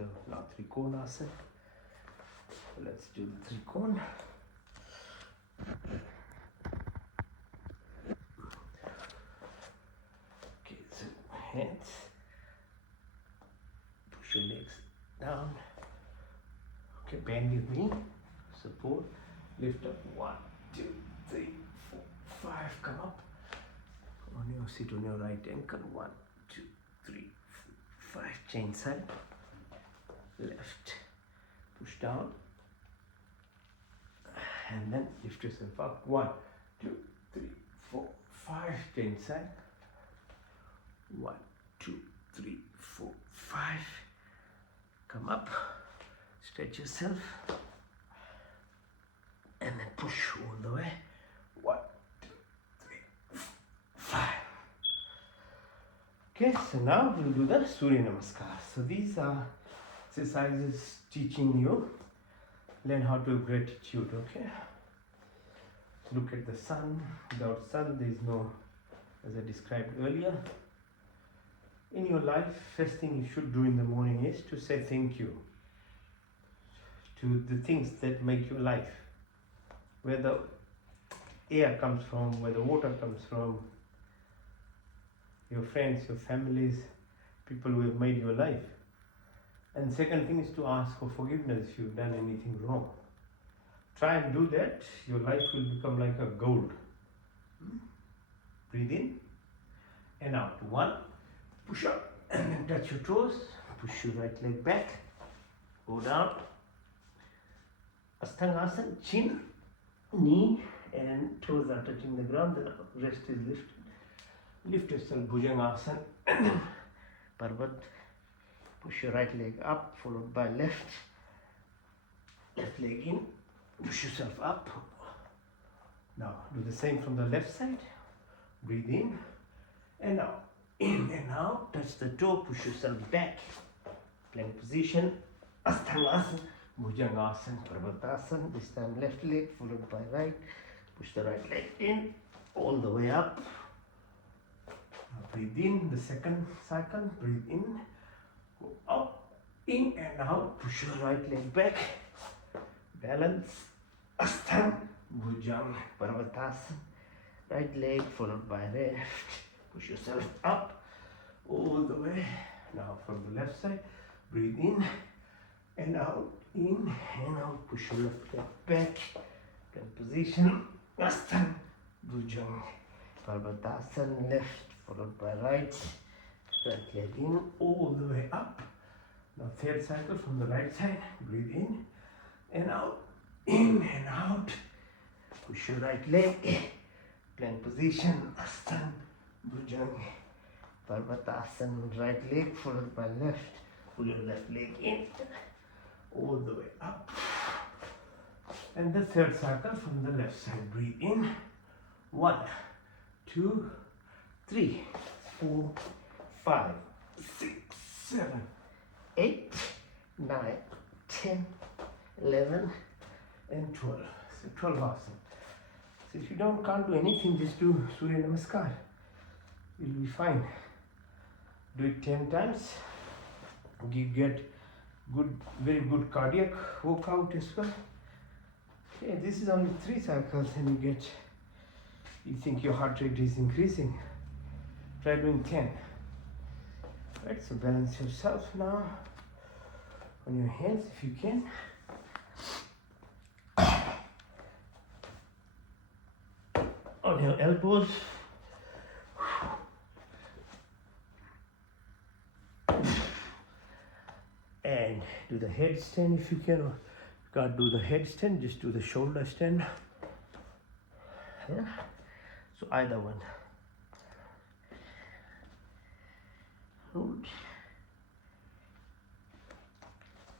So now Trikonasana. Let's do the Trikon. Okay, so hands. Push your legs down. Okay, bend your knee. Support. Lift up. 1, 2, 3, 4, 5. Come up. Sit on your right ankle. 1, 2, 3, 4, 5. Chain side. Left. Push down. And then lift yourself up. 1, 2, 3, 4, 5. Chain side. 1, 2, 3, 4, 5. Come up. Stretch yourself. And then push all the way. 1, 2, 3, 4, 5. Okay, so now we'll do the Surya Namaskar. So these are exercises teaching you, learn how to have gratitude, okay? Look at the sun. Without sun, there is no, as I described earlier. In your life, first thing you should do in the morning is to say thank you to the things that make your life. Where the air comes from, where the water comes from, your friends, your families, people who have made your life. And second thing is to ask for forgiveness if you've done anything wrong. Try and do that, your life will become like a gold. Breathe in and out. 1, push up and then touch your toes. Push your right leg back. Go down. Asthangasana, chin, knee and toes are touching the ground. The rest is lifted. Lift yourself, Bhujangasana. Parvat. Push your right leg up, followed by left. Left leg in. Push yourself up. Now do the same from the left side. Breathe in and out. In and out. Touch the toe. Push yourself back. Plank position. Asthangasana. Bhujangasana. Parvatasana. This time left leg followed by right. Push the right leg in. All the way up. Now breathe in. The second cycle. Breathe in. Go up. In and out. Push your right leg back. Balance. Asthana. Bhujang. Parvatasana. Right leg followed by left. Push yourself up all the way. Now from the left side, breathe in and out, in and out. Push your left leg back. Plank position. Asthana. Bhujang. Parvatasana. Left followed by right. Right leg in all the way up. Now third cycle from the right side. Breathe in and out. In and out. Push your right leg. Plank position. Asthana. Bhujang. Parvatasana. Right leg followed by left. Pull your left leg in. All the way up. And the third cycle from the left side. Breathe in. 1, 2, 3, 4, 5, 6, 7, 8, 9, 10, 11, and 12. So 12 asana. So if you can't do anything, just do Surya Namaskar. You'll be fine. Do it 10 times. You get very good cardiac workout as well. Okay, this is only 3 cycles and you think your heart rate is increasing. Try doing 10. Right, so balance yourself now on your hands if you can. On your elbows. And do the headstand if you can. Or you can't do the headstand, just do the shoulder stand. Yeah. So either one. Hold.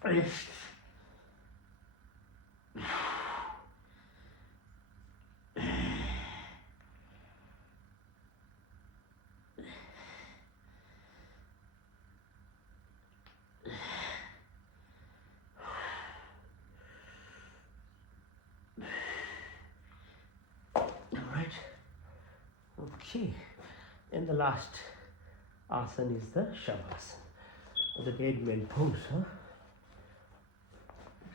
Rest. Okay, and the last asana is the Shavasana, the dead man pose.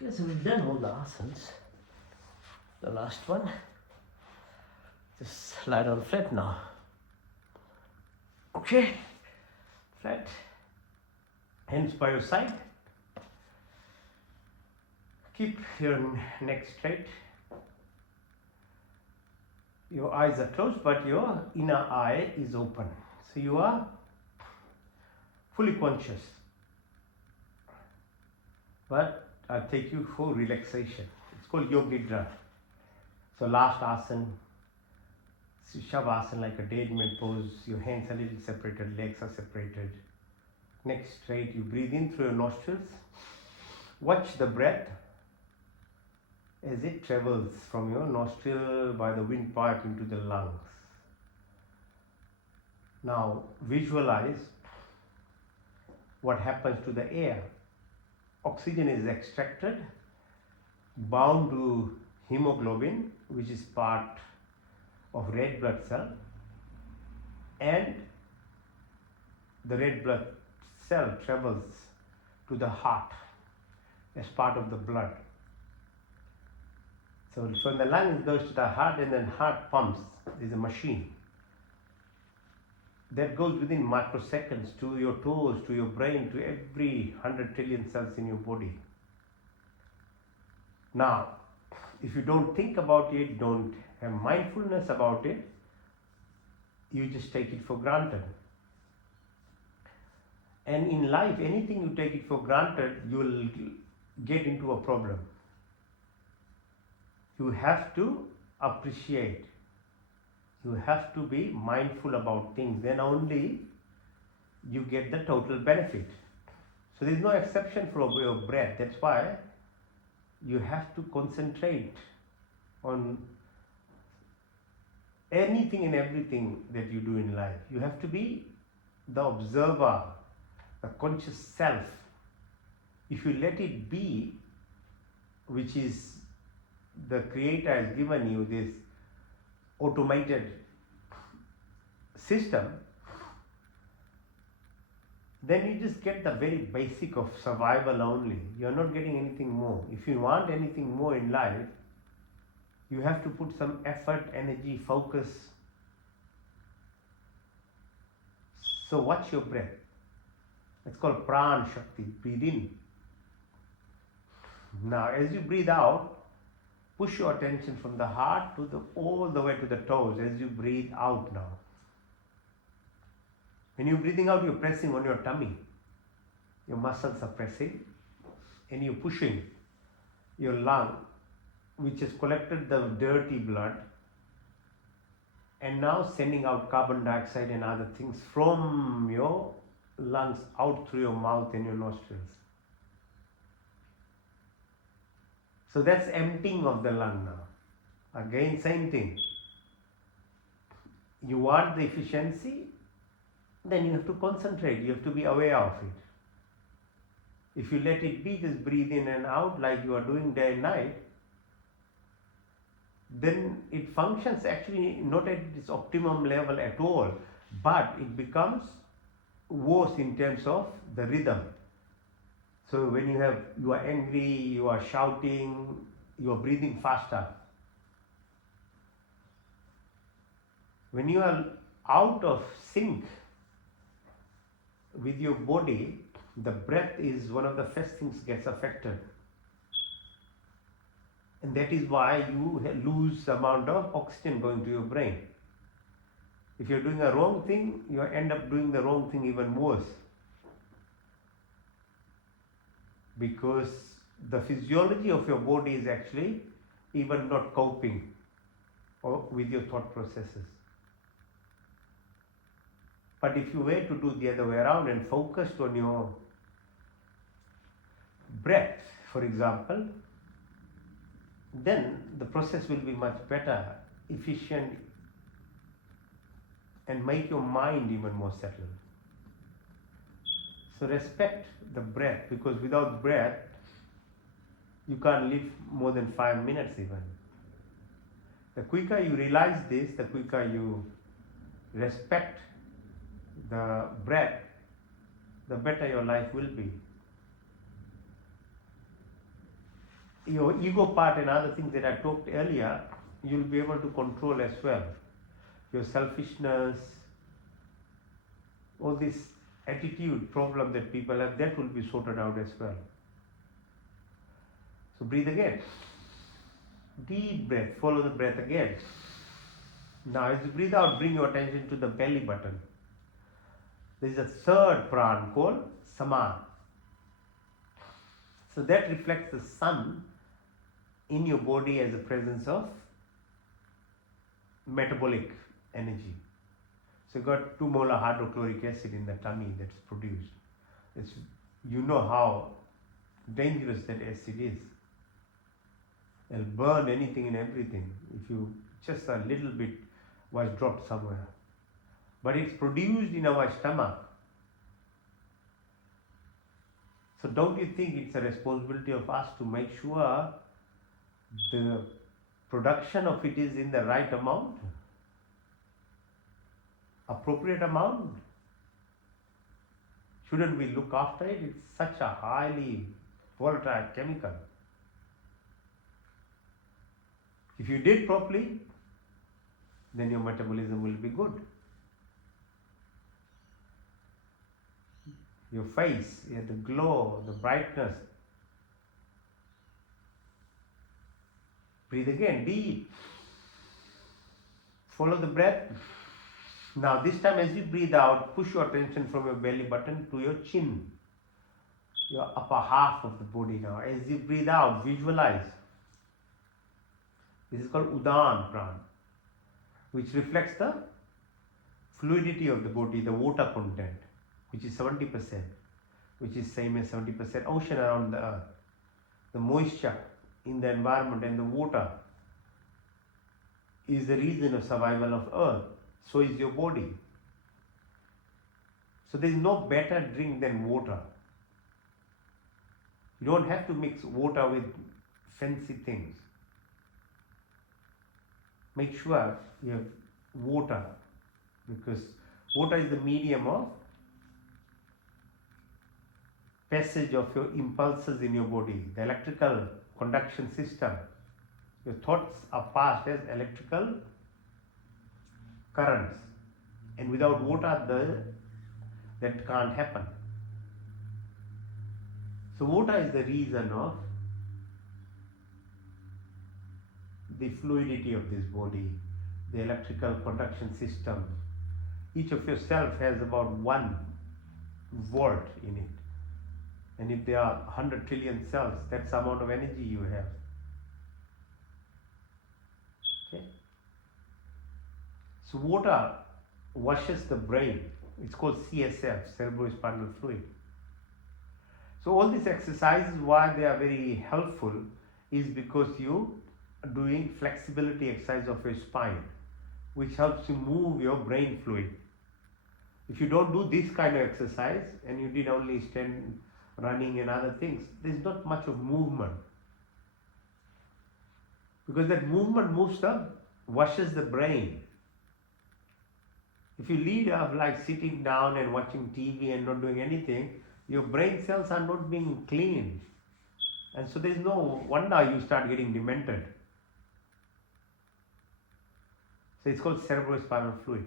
Okay, so we've done all the asanas. The last one. Just lie down flat now. Okay, flat. Hands by your side. Keep your neck straight. Your eyes are closed, but your inner eye is open. So you are fully conscious. But I'll take you for relaxation. It's called Yoga Nidra. So last asana, Shavasana, like a daydream pose. Your hands are a little separated, legs are separated. Neck straight. You breathe in through your nostrils. Watch the breath as it travels from your nostril by the windpipe into the lungs. Now visualize what happens to the air. Oxygen is extracted, bound to hemoglobin, which is part of red blood cell, and the red blood cell travels to the heart as part of the blood. So from the lung it goes to the heart, and then heart pumps. There's a machine that goes within microseconds to your toes, to your brain, to every 100 trillion cells in your body. Now, if you don't think about it, don't have mindfulness about it, you just take it for granted. And in life, anything you take it for granted, you will get into a problem. You have to appreciate. You have to be mindful about things, then only you get the total benefit. So there is no exception for your breath. That's why you have to concentrate on anything and everything that you do in life. You have to be the observer, the conscious self. If you let it be, which is the Creator has given you this automated system, then you just get the very basic of survival only. You are not getting anything more. If you want anything more in life, you have to put some effort, energy, focus. So watch your breath. It's called Pran Shakti. Breathe in. Now as you breathe out, push your attention from the heart to all the way to the toes as you breathe out now. When you're breathing out, you're pressing on your tummy. Your muscles are pressing and you're pushing your lung, which has collected the dirty blood and now sending out carbon dioxide and other things from your lungs out through your mouth and your nostrils. So that's emptying of the lung now. Again, same thing. You want the efficiency, then you have to concentrate, you have to be aware of it. If you let it be, just breathe in and out like you are doing day and night, then it functions actually not at its optimum level at all, but it becomes worse in terms of the rhythm. So when you are angry, you are shouting, you are breathing faster. When you are out of sync with your body, the breath is one of the first things gets affected. And that is why you lose the amount of oxygen going to your brain. If you're doing a wrong thing, you end up doing the wrong thing even worse. Because the physiology of your body is actually even not coping with your thought processes. But if you were to do the other way around and focused on your breath, for example, then the process will be much better, efficient, and make your mind even more settled. So respect the breath, because without breath, you can't live more than 5 minutes even. The quicker you realize this, the quicker you respect the breath, the better your life will be. your ego part and other things that I talked earlier, you'll be able to control as well. Your selfishness, all this attitude problem that people have, that will be sorted out as well. So breathe again. Deep breath, follow the breath again. Now as you breathe out, bring your attention to the belly button. There is a third pran called Saman. So that reflects the sun in your body as a presence of metabolic energy. So you got 2 molar hydrochloric acid in the tummy that's produced. You know how dangerous that acid is. It'll burn anything and everything if you just a little bit was dropped somewhere. But it's produced in our stomach. So don't you think it's a responsibility of us to make sure the production of it is in the right amount? Appropriate amount? Shouldn't we look after it? It's such a highly volatile chemical. If you did properly, then your metabolism will be good. Your face, the glow, the brightness. Breathe again, deep. Follow the breath. Now this time as you breathe out, push your attention from your belly button to your chin, your upper half of the body now. As you breathe out, visualize. This is called Udan Pran, which reflects the fluidity of the body, the water content, which is 70%, which is same as 70% ocean around the earth. The moisture in the environment and the water is the reason of survival of earth. So is your body. So there is no better drink than water. You don't have to mix water with fancy things. Make sure you have water, because water is the medium of passage of your impulses in your body, the electrical conduction system. Your thoughts are passed as electrical currents, and without water that can't happen. So water is the reason of the fluidity of this body, the electrical conduction system. Each of your cells has about 1 volt in it. And if there are 100 trillion cells, that's the amount of energy you have. Okay? So water washes the brain. It's called CSF, cerebrospinal fluid. So all these exercises, why they are very helpful, is because you are doing flexibility exercise of your spine, which helps you move your brain fluid. If you don't do this kind of exercise and you did only stand, running and other things, there's not much of movement. Because that movement washes the brain. If you lead off like sitting down and watching TV and not doing anything, your brain cells are not being cleaned. And so there's no wonder you start getting demented. So it's called cerebrospinal fluid.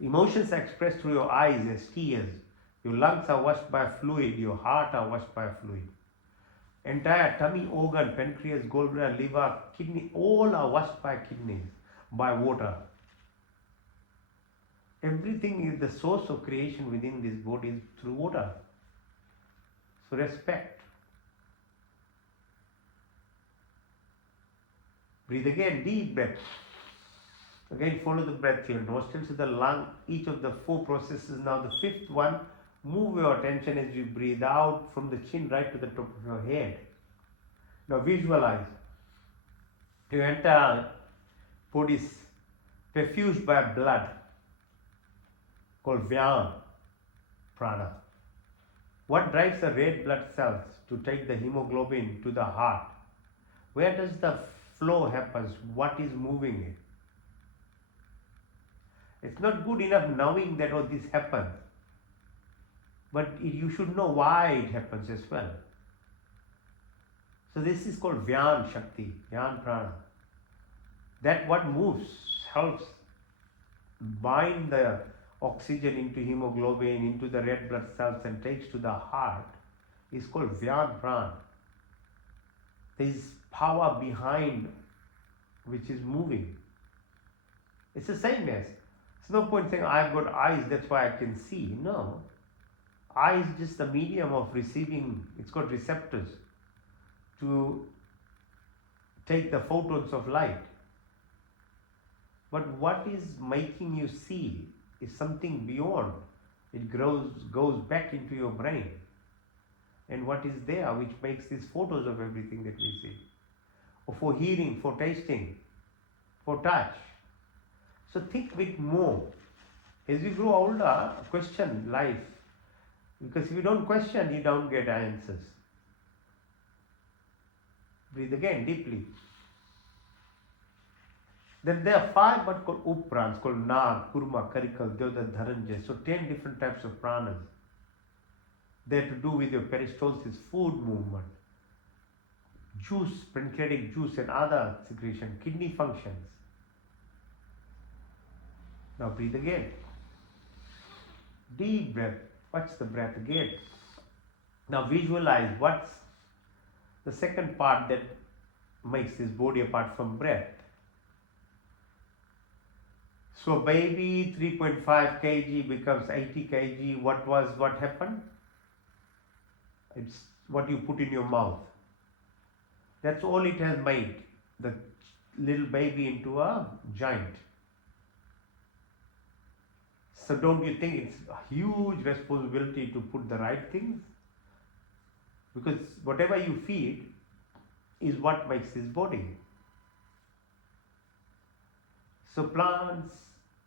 Emotions are expressed through your eyes as tears. Your lungs are washed by fluid. Your heart are washed by fluid. Entire tummy organ, pancreas, gallbladder, liver, kidney, all are washed by kidneys, by water. Everything is the source of creation within this body is through water. So respect. Breathe again, deep breath. Again, follow the breath to your nostrils to the lung. Each of the 4 processes. Now the 5th one, move your attention as you breathe out from the chin right to the top of your head. Now visualize your entire body is perfused by blood called Vyam Prana. What drives the red blood cells to take the hemoglobin to the heart? Where does the flow happen? What is moving it? It's not good enough knowing that this happens, but you should know why it happens as well. So this is called Vyan Shakti, Vyan Prana. That what moves, helps bind the oxygen into hemoglobin, into the red blood cells and takes to the heart is called Vyan Prana. There is power behind which is moving. It's the same as, it's no point saying I've got eyes, that's why I can see. No. Eye is just the medium of receiving, it's got receptors to take the photons of light. But what is making you see is something beyond. It goes back into your brain. And what is there which makes these photos of everything that we see? Or for hearing, for tasting, for touch. So think a bit more. As you grow older, question life. Because if you don't question, you don't get answers. Breathe again deeply. Then there are 5 but called uprans, called Nag, Kurma, Karikal, Devda, Dhananjay. So 10 different types of pranas. They're to do with your peristalsis, food movement, juice, pancreatic juice and other secretion, kidney functions. Now breathe again. Deep breath. Watch the breath again. Now visualize what's the second part that makes this body apart from breath. So baby 3.5 kg becomes 80 kg. What happened? It's what you put in your mouth. That's all it has made the little baby into a giant. So don't you think it's a huge responsibility to put the right things? Because whatever you feed is what makes this body. So plants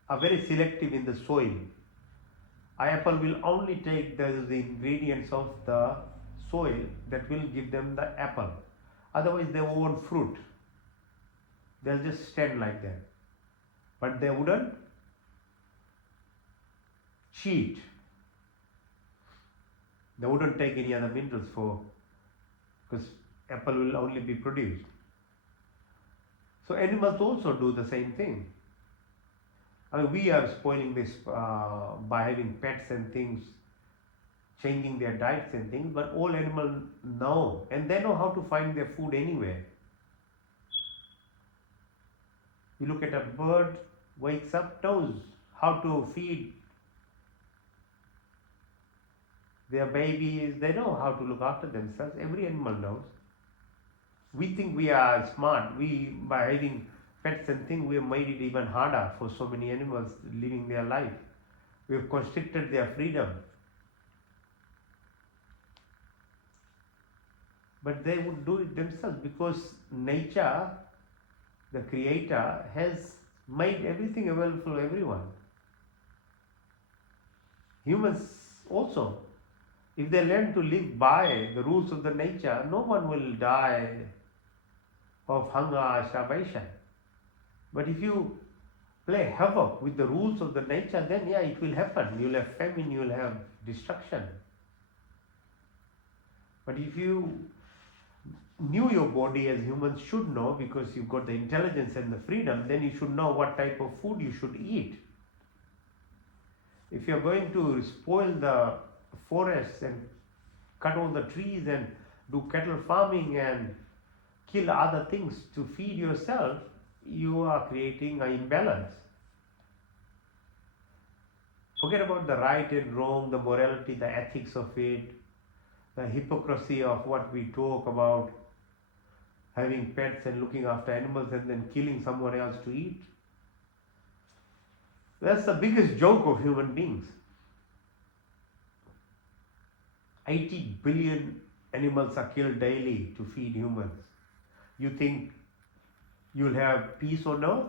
are very selective in the soil. Apple will only take the ingredients of the soil that will give them the apple. Otherwise they won't fruit. They'll just stand like that. But they wouldn't cheat. They wouldn't take any other minerals because apple will only be produced. So animals also do the same thing. I mean, we are spoiling this by having pets and things, changing their diets and things, but all animals know, and they know how to find their food anywhere. You look at a bird, wakes up, knows how to feed their babies, they know how to look after themselves. Every animal knows. We think we are smart. By having pets and things, we have made it even harder for so many animals living their life. We have constricted their freedom. But they would do it themselves because nature, the creator, has made everything available for everyone. Humans also. If they learn to live by the rules of the nature, no one will die of hunger or starvation. But if you play havoc with the rules of the nature, then yeah, it will happen. You'll have famine, you'll have destruction. But if you knew your body as humans should know, because you've got the intelligence and the freedom, then you should know what type of food you should eat. If you're going to spoil the forests and cut all the trees and do cattle farming and kill other things to feed yourself, you are creating an imbalance. Forget about the right and wrong, the morality, the ethics of it, the hypocrisy of what we talk about, having pets and looking after animals and then killing someone else to eat. That's the biggest joke of human beings. 80 billion animals are killed daily to feed humans. You think you'll have peace on earth?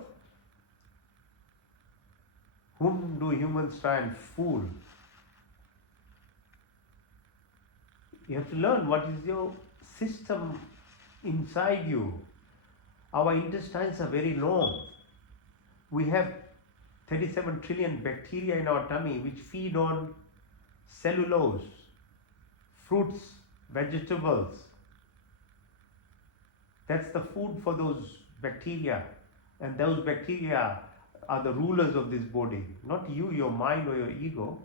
Whom do humans try and fool? You have to learn what is your system inside you. Our intestines are very long. We have 37 trillion bacteria in our tummy which feed on cellulose, fruits, vegetables, That's the food for those bacteria. And those bacteria are the rulers of this body, not you, your mind, or your ego.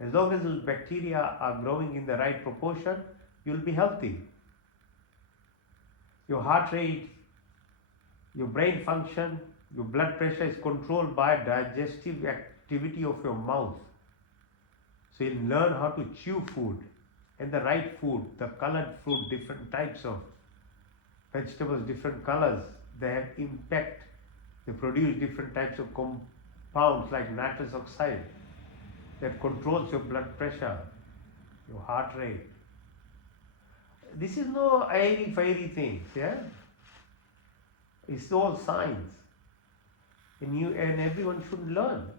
As long as those bacteria are growing in the right proportion, you'll be healthy. Your heart rate, your brain function, your blood pressure is controlled by digestive activity of your mouth. So you'll learn how to chew food, and the right food, the colored fruit, different types of vegetables, different colors, they have impact. They produce different types of compounds like nitrous oxide that controls your blood pressure, your heart rate. This is no airy fairy things, yeah? It's all science. And everyone should learn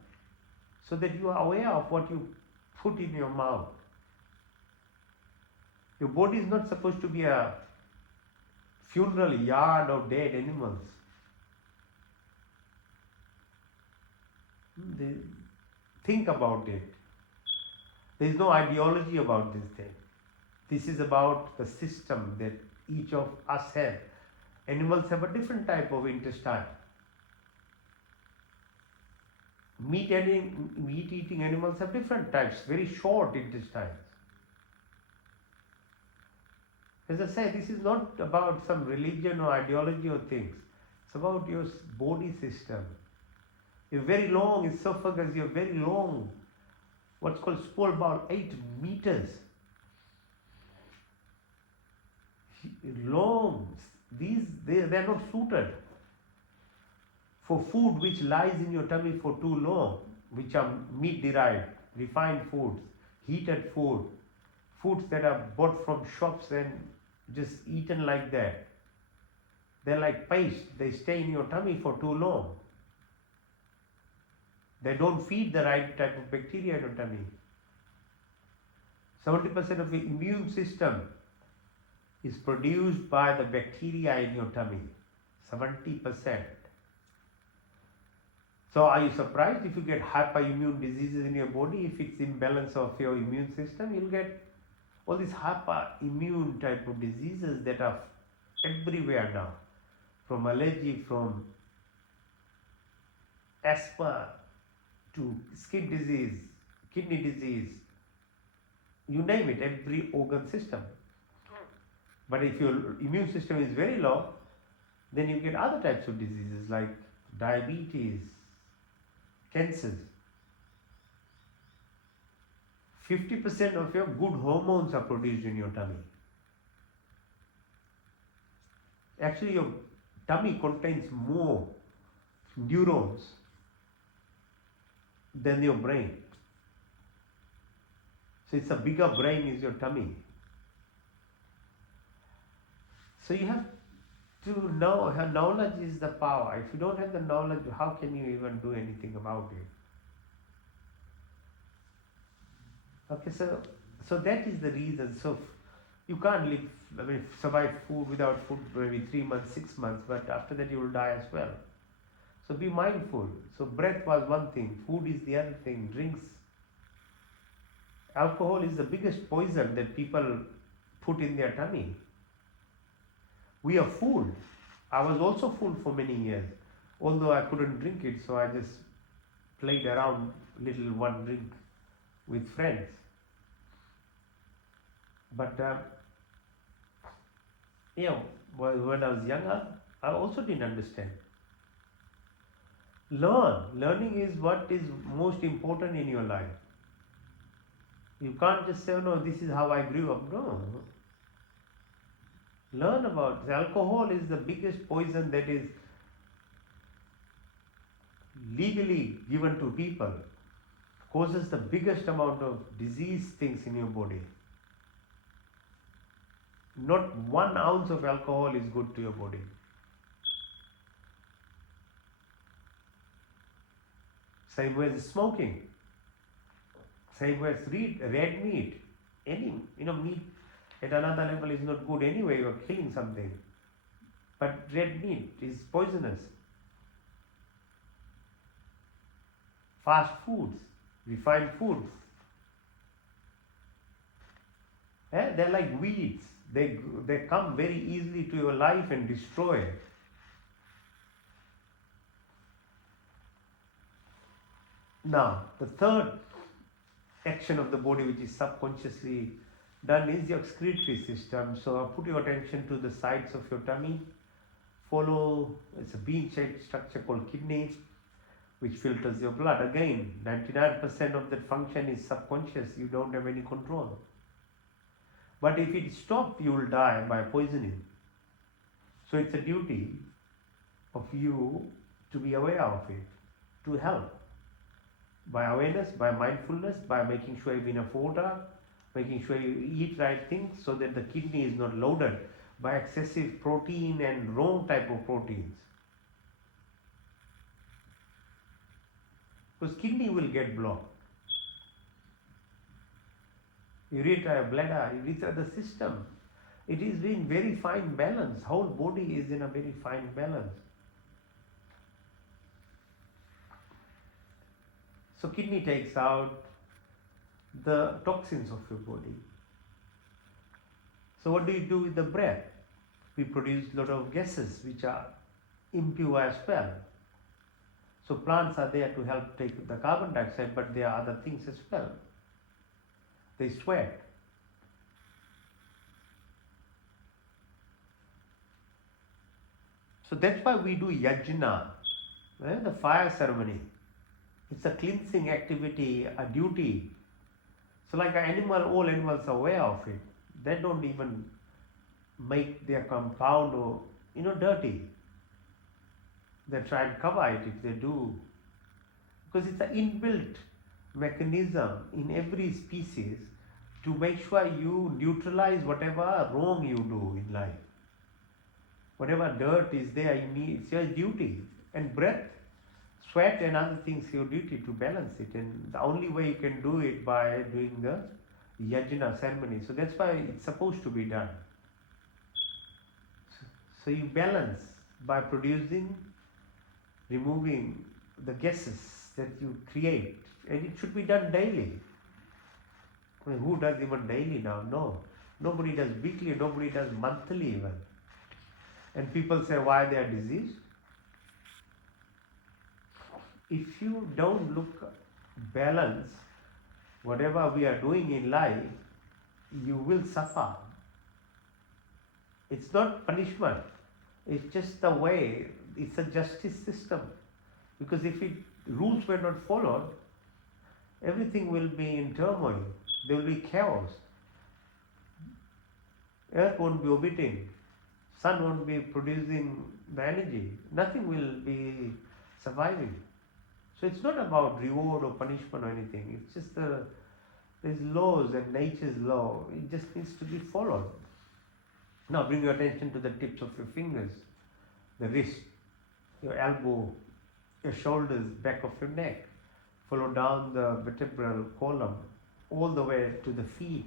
so that you are aware of what you put in your mouth. Your body is not supposed to be a funeral yard of dead animals. Think about it. There is no ideology about this thing. This is about the system that each of us have. Animals have a different type of intestine. Meat-eating animals have different types, very short intestines. As I say, this is not about some religion or ideology or things. It's about your body system. Your very long esophagus, your very long, what's called small bowel, 8 meters. Long. They're not suited for food which lies in your tummy for too long, which are meat derived, refined foods, heated food, foods that are bought from shops and just eaten like that. They're like paste, they stay in your tummy for too long. They don't feed the right type of bacteria in your tummy. 70% of your immune system is produced by the bacteria in your tummy. 70%. So are you surprised if you get hyperimmune diseases in your body? If it's imbalance of your immune system, you'll get all these hyperimmune type of diseases that are everywhere now. From allergy, from asthma, to skin disease, kidney disease, you name it, every organ system. But if your immune system is very low, then you get other types of diseases like diabetes, cancers. 50% of your good hormones are produced in your tummy. Actually, your tummy contains more neurons than your brain. So it's a bigger brain is your tummy. So you have to know, knowledge is the power. If you don't have the knowledge, how can you even do anything about it? Okay, so that is the reason. So you can't survive food without food maybe 3 months, 6 months, but after that you will die as well. So be mindful. So breath was one thing, food is the other thing, drinks. Alcohol is the biggest poison that people put in their tummy. We are fooled. I was also fooled for many years, although I couldn't drink it, so I just played around little one drink with friends. But when I was younger, I also didn't understand. Learning is what is most important in your life. You can't just say, no, this is how I grew up. No. Learn about alcohol is the biggest poison that is legally given to people. Causes the biggest amount of disease things in your body. Not 1 ounce of alcohol is good to your body. Same way as smoking. Same way as red meat. Any meat at another level is not good anyway. You are killing something. But red meat is poisonous. Fast foods, refined foods. They're like weeds. They come very easily to your life and destroy it. Now, the third action of the body which is subconsciously done is your excretory system. So put your attention to the sides of your tummy. Follow, it's a bean-shaped structure called kidney, which filters your blood. Again, 99% of that function is subconscious. You don't have any control. But if it stops, you will die by poisoning. So it's a duty of you to be aware of it, to help. By awareness, by mindfulness, by making sure you have enough water, making sure you eat right things so that the kidney is not loaded by excessive protein and wrong type of proteins. Because kidney will get blocked. Urethra, bladder, these are the system. It is in very fine balance. Whole body is in a very fine balance. So kidney takes out the toxins of your body. So what do you do with the breath? We produce a lot of gases which are impure as well. So plants are there to help take the carbon dioxide, but there are other things as well. They sweat. So that's why we do yajna, the fire ceremony. It's a cleansing activity, a duty. So like an animal, all animals are aware of it. They don't even make their compound or dirty. They try and cover it if they do. Because it's an inbuilt mechanism in every species to make sure you neutralize whatever wrong you do in life. Whatever dirt is there, it's your duty. And breath, sweat and other things, your duty to balance it. And the only way you can do it by doing the yajna ceremony. So that's why it's supposed to be done. So you balance by removing the gases that you create. And it should be done daily. I mean, who does even daily now? No. Nobody does weekly, nobody does monthly even. And people say why they are diseased. If you don't look balance, whatever we are doing in life, you will suffer. It's not punishment. It's just the way, it's a justice system. Because if rules were not followed, everything will be in turmoil. There will be chaos. Earth won't be orbiting. Sun won't be producing the energy. Nothing will be surviving. So it's not about reward or punishment or anything. It's just there's laws and nature's law. It just needs to be followed. Now bring your attention to the tips of your fingers, the wrist, your elbow, your shoulders, back of your neck. Follow down the vertebral column all the way to the feet,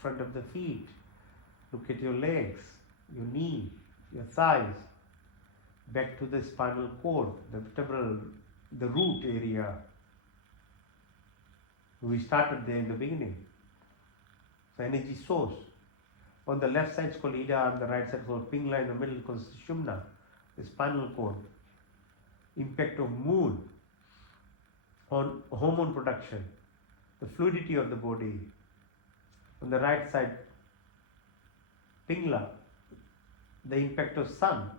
front of the feet. Look at your legs, your knee, your thighs, back to the spinal cord, the vertebral, the root area. We started there in the beginning. So energy source. On the left side is called Ida, on the right side is called Pingala, in the middle is called Sushumna, the spinal cord. Impact of mood on hormone production, the fluidity of the body. On the right side, Pingala, the impact of sun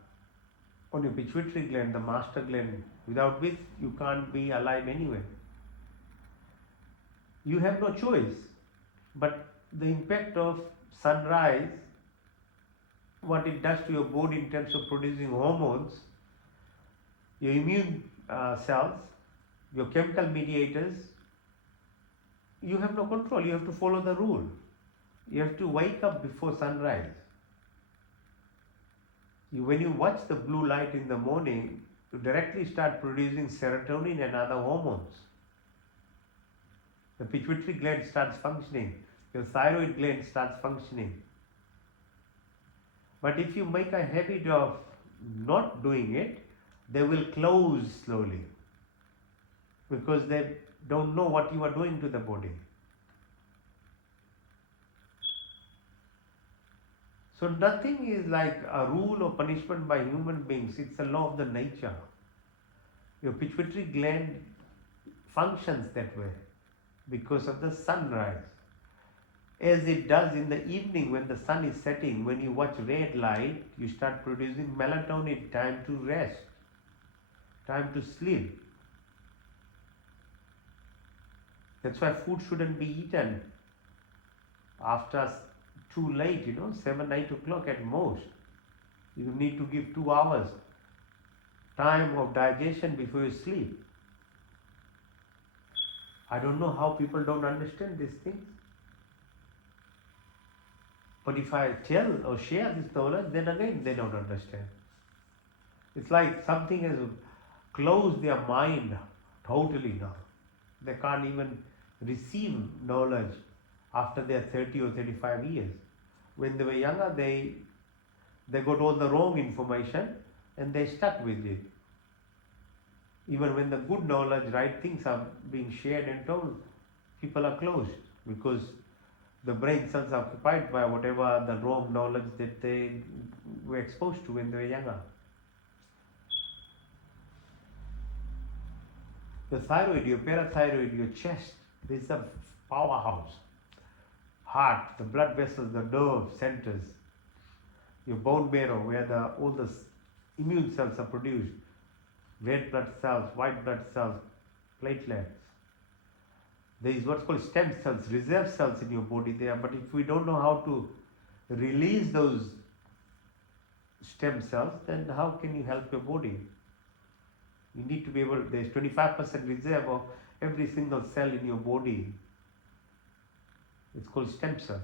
on your pituitary gland, the master gland, without which you can't be alive anyway. You have no choice, but the impact of sunrise, what it does to your body in terms of producing hormones, your immune cells, your chemical mediators, you have no control. You have to follow the rule. You have to wake up before sunrise. When you watch the blue light in the morning, you directly start producing serotonin and other hormones. The pituitary gland starts functioning. Your thyroid gland starts functioning. But if you make a habit of not doing it, they will close slowly because they don't know what you are doing to the body. So nothing is like a rule or punishment by human beings. It's a law of the nature. Your pituitary gland functions that way because of the sunrise. As it does in the evening when the sun is setting, when you watch red light, you start producing melatonin, time to rest, time to sleep. That's why food shouldn't be eaten after too late, 7, 8 o'clock at most. You need to give 2 hours time of digestion before you sleep. I don't know how people don't understand these things. But if I tell or share this knowledge, then again they don't understand. It's like something has closed their mind totally now. They can't even receive knowledge after they're 30 or 35 years. When they were younger, they got all the wrong information and they stuck with it. Even when the good knowledge, right things are being shared and told, people are closed because the brain cells are occupied by whatever the wrong knowledge that they were exposed to when they were younger. The thyroid, your parathyroid, your chest, this is a powerhouse. Heart, the blood vessels, the nerve centers, your bone marrow, where all the immune cells are produced, red blood cells, white blood cells, platelets. There is what's called stem cells, reserve cells in your body there, but if we don't know how to release those stem cells, then how can you help your body? You need to be able, there's 25% reserve of every single cell in your body. It's called stem cells.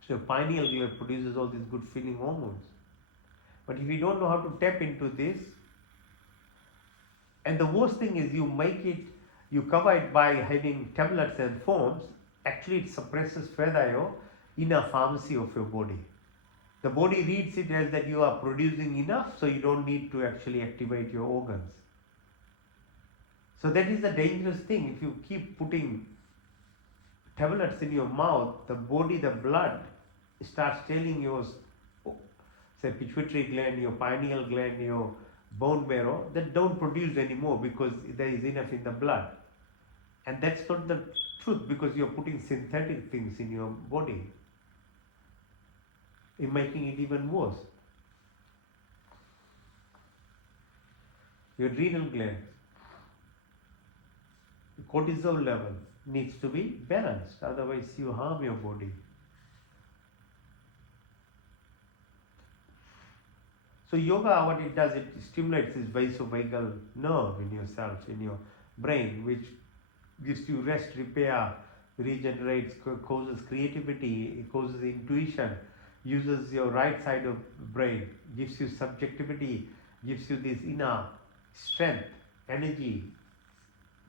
So your pineal gland produces all these good feeling hormones. But if you don't know how to tap into this, and the worst thing is you cover it by having tablets and foams, actually it suppresses further your inner pharmacy of your body. The body reads it as that you are producing enough, so you don't need to actually activate your organs. So that is a dangerous thing. If you keep putting tablets in your mouth, the body, the blood starts telling your, say, pituitary gland, your pineal gland, your bone marrow, that don't produce anymore because there is enough in the blood. And that's not the truth because you're putting synthetic things in your body. You're making it even worse. Your adrenal glands, cortisol level needs to be balanced, otherwise you harm your body. So yoga, what it does, it stimulates this vasovagal nerve in yourself, in your brain, which gives you rest, repair, regenerates, causes creativity, it causes intuition, uses your right side of the brain, gives you subjectivity, gives you this inner strength, energy,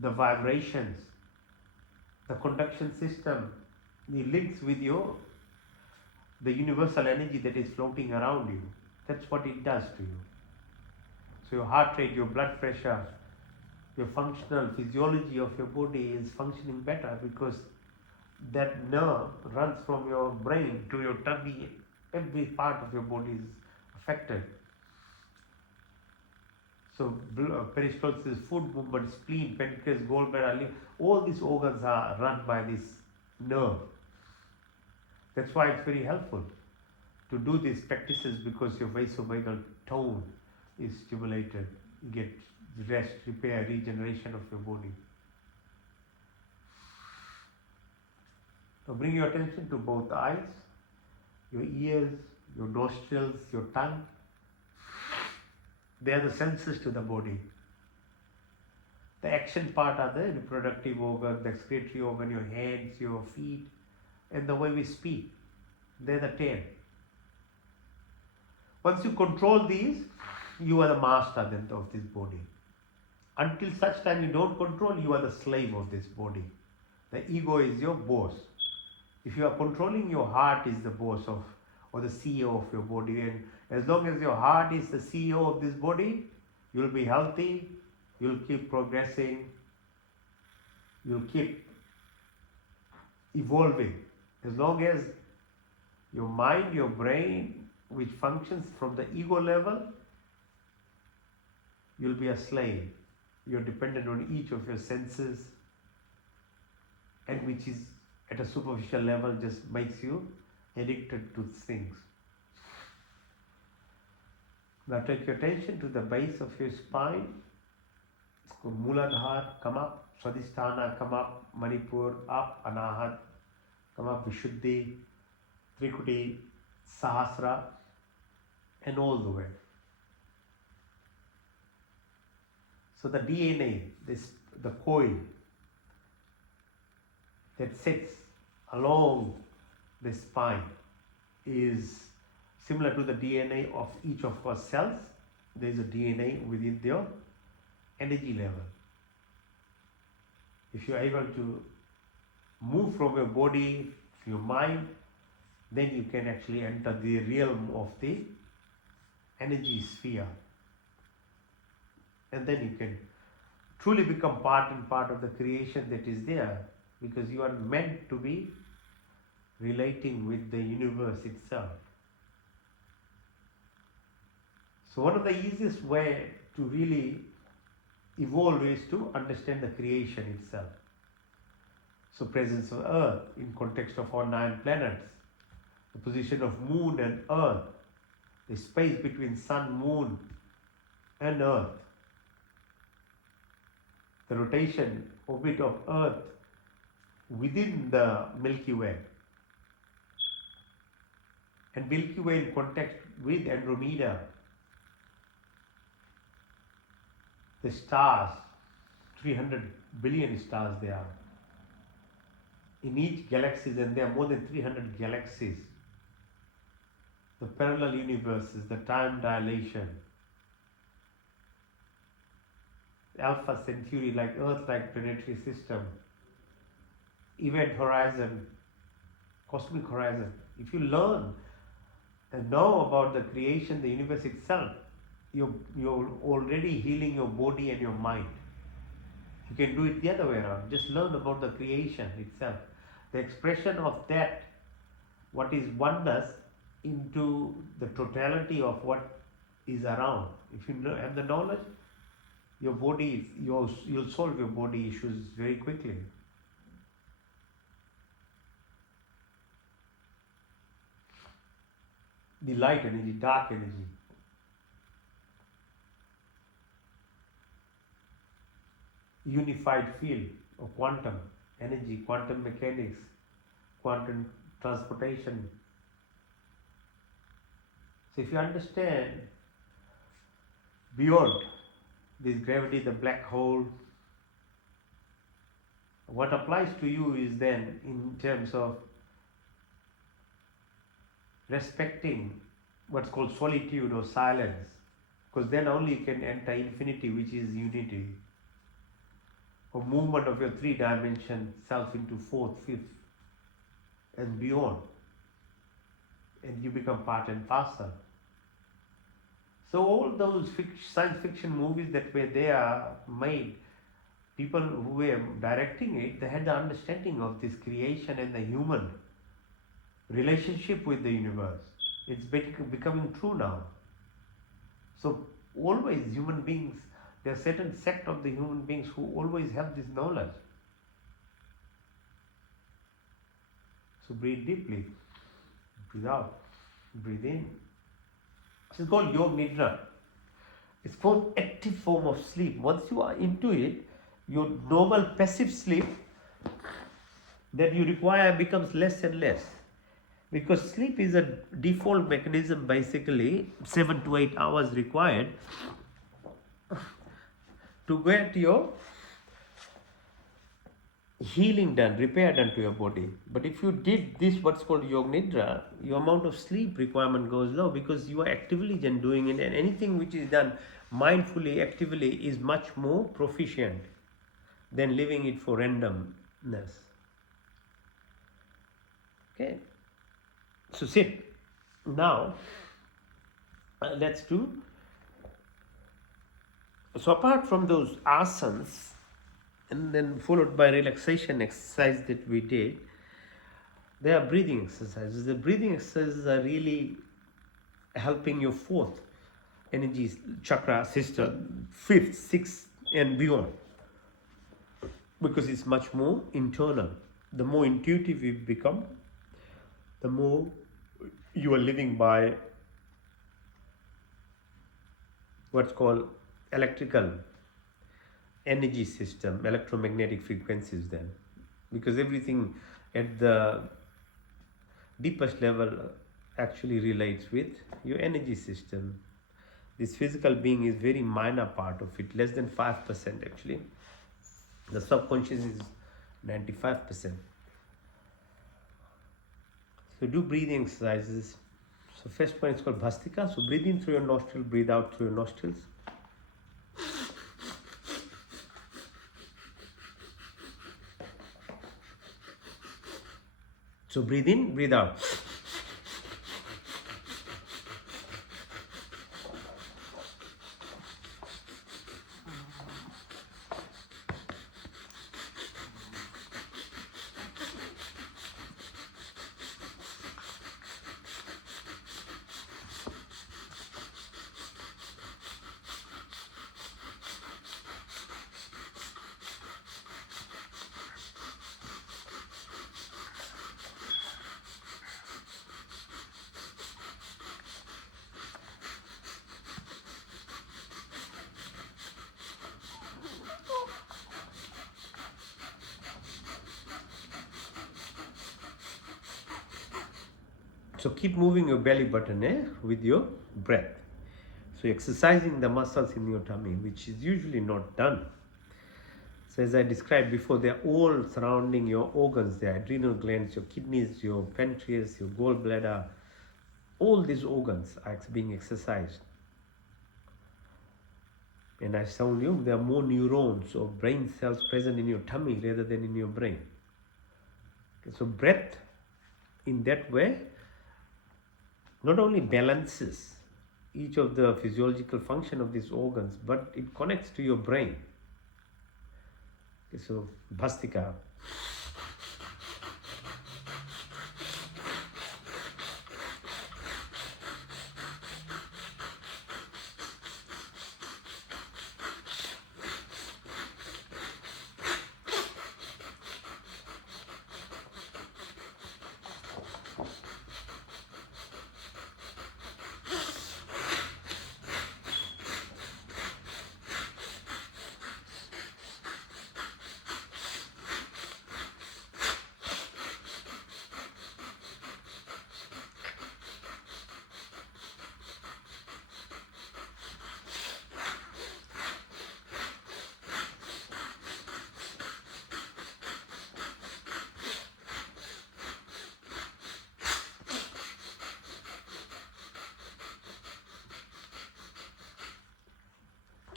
the vibrations, the conduction system, the links with the universal energy that is floating around you. That's what it does to you. So your heart rate, your blood pressure, your functional physiology of your body is functioning better because that nerve runs from your brain to your tummy. Every part of your body is affected. So peristalsis, food movement, spleen, pancreas, gallbladder, liver, all these organs are run by this nerve. That's why it's very helpful to do these practices because your vasovagal tone is stimulated. You get rest, repair, regeneration of your body. So bring your attention to both eyes, your ears, your nostrils, your tongue. They are the senses to the body. The action part are the reproductive organ, the excretory organ, your hands, your feet, and the way we speak. They're the 10. Once you control these, you are the master then of this body. Until such time you don't control, you are the slave of this body. The ego is your boss. If you are controlling, your heart is the boss of, or the CEO of your body. And as long as your heart is the CEO of this body, you'll be healthy, you'll keep progressing, you'll keep evolving. As long as Your mind, your brain, which functions from the ego level, you'll be a slave. You're dependent on each of your senses, and which is at a superficial level just makes you addicted to things. Now take your attention to the base of your spine. It's called Muladhara, come up, Swadhisthana, come up, Manipur, up, Anahat, come up, Vishuddhi, Trikuti, Sahasra, and all the way. So the DNA, the coil that sits along the spine is similar to the DNA of each of our cells. There is a DNA within your energy level. If you are able to move from your body to your mind, then you can actually enter the realm of the energy sphere. And then you can truly become part and part of the creation that is there, because you are meant to be relating with the universe itself. So one of the easiest way to really evolve is to understand the creation itself. So presence of Earth in context of our 9 planets, the position of Moon and Earth, the space between Sun, Moon and Earth, the rotation, orbit of Earth within the Milky Way, and Milky Way in context with Andromeda, the stars, 300 billion stars there are in each galaxy, and there are more than 300 galaxies, the parallel universes, the time dilation, Alpha Centauri, like Earth-like planetary system, event horizon, cosmic horizon. If you learn and know about the creation, the universe itself, you're already healing your body and your mind. You can do it the other way around. Just learn about the creation itself. The expression of that, what is oneness, into the totality of what is around. If you have the knowledge, your body, you'll solve your body issues very quickly. The light energy, dark energy. Unified field of quantum energy, quantum mechanics, quantum transportation. So if you understand beyond this gravity, the black hole, what applies to you is then in terms of respecting what's called solitude or silence, because then only you can enter infinity, which is unity, or movement of your 3-dimension self into 4th, 5th, and beyond, and you become part and parcel. So all those science fiction movies that were there made, people who were directing it, they had the understanding of this creation and the human relationship with the universe. It's becoming true now. So always human beings, there are certain sect of the human beings who always have this knowledge. So breathe deeply, breathe out, breathe in. It's called Yoga Nidra. It's called active form of sleep. Once you are into it, your normal passive sleep that you require becomes less and less. Because sleep is a default mechanism, basically 7 to 8 hours required to get your healing done, repair done to your body. But if you did this, what's called Yoga Nidra, your amount of sleep requirement goes low, because you are actively then doing it, and anything which is done mindfully, actively, is much more proficient than leaving it for randomness. Okay, so sit. Now let's do, so apart from those asanas, and then followed by relaxation exercise that we did, They are breathing exercises. The breathing exercises are really helping your fourth energy chakra system, fifth, sixth, and beyond, because it's much more internal. The more intuitive you become, the more you are living by what's called electrical energy system, electromagnetic frequencies, then, because everything at the deepest level actually relates with your energy system. This physical being is very minor part of it, less than 5% actually. The subconscious is 95%. So do breathing exercises. So first one is called Bhastika. So breathe in through your nostril, breathe out through your nostrils. So breathe in, breathe out. So keep moving your belly button with your breath. So exercising the muscles in your tummy, which is usually not done. So as I described before, they're all surrounding your organs, the adrenal glands, your kidneys, your pancreas, your gallbladder. All these organs are being exercised. And I told you, there are more neurons or brain cells present in your tummy rather than in your brain. Okay, so breath in that way not only balances each of the physiological function of these organs, but it connects to your brain. Okay, so Bhastika.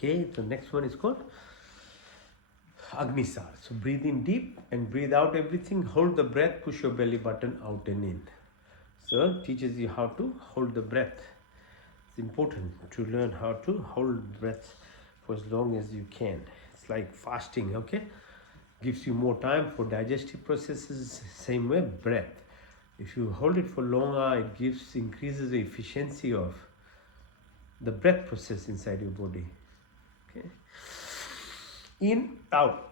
Okay, the next one is called Agnisar. So breathe in deep and breathe out everything. Hold the breath, push your belly button out and in. So it teaches you how to hold the breath. It's important to learn how to hold breath for as long as you can. It's like fasting, okay? Gives you more time for digestive processes. Same way, breath. If you hold it for longer, it increases the efficiency of the breath process inside your body. Okay. In, out.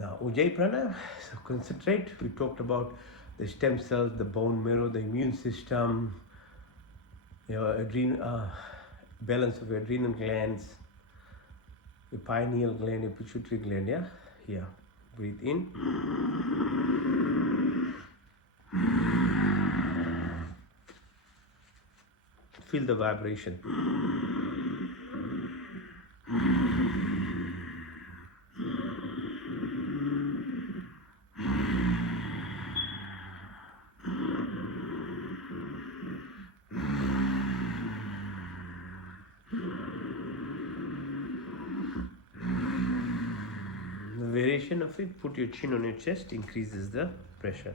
Now, Ujjayi Pranayama, so concentrate. We talked about the stem cells, the bone marrow, the immune system, your balance of your adrenal glands, your pineal gland, your pituitary gland. Yeah, here. Breathe in. Feel the vibration. The variation of it, put your chin on your chest, increases the pressure.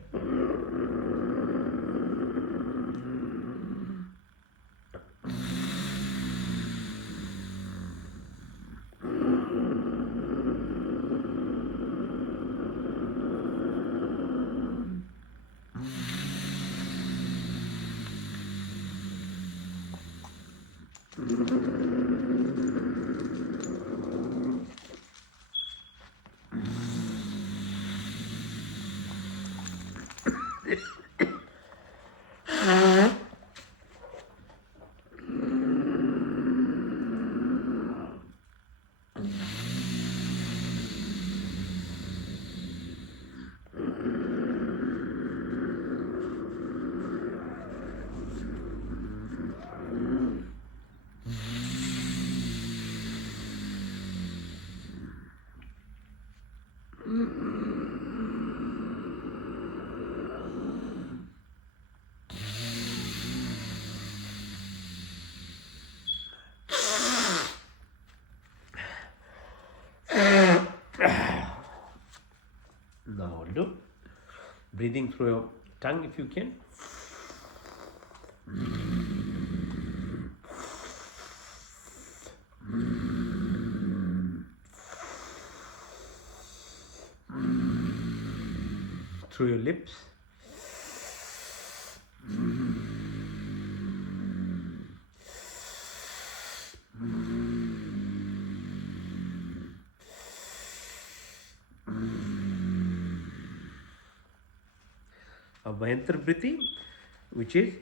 Now do breathing through your tongue if you can. Through your lips. A Mahantra breathing, which is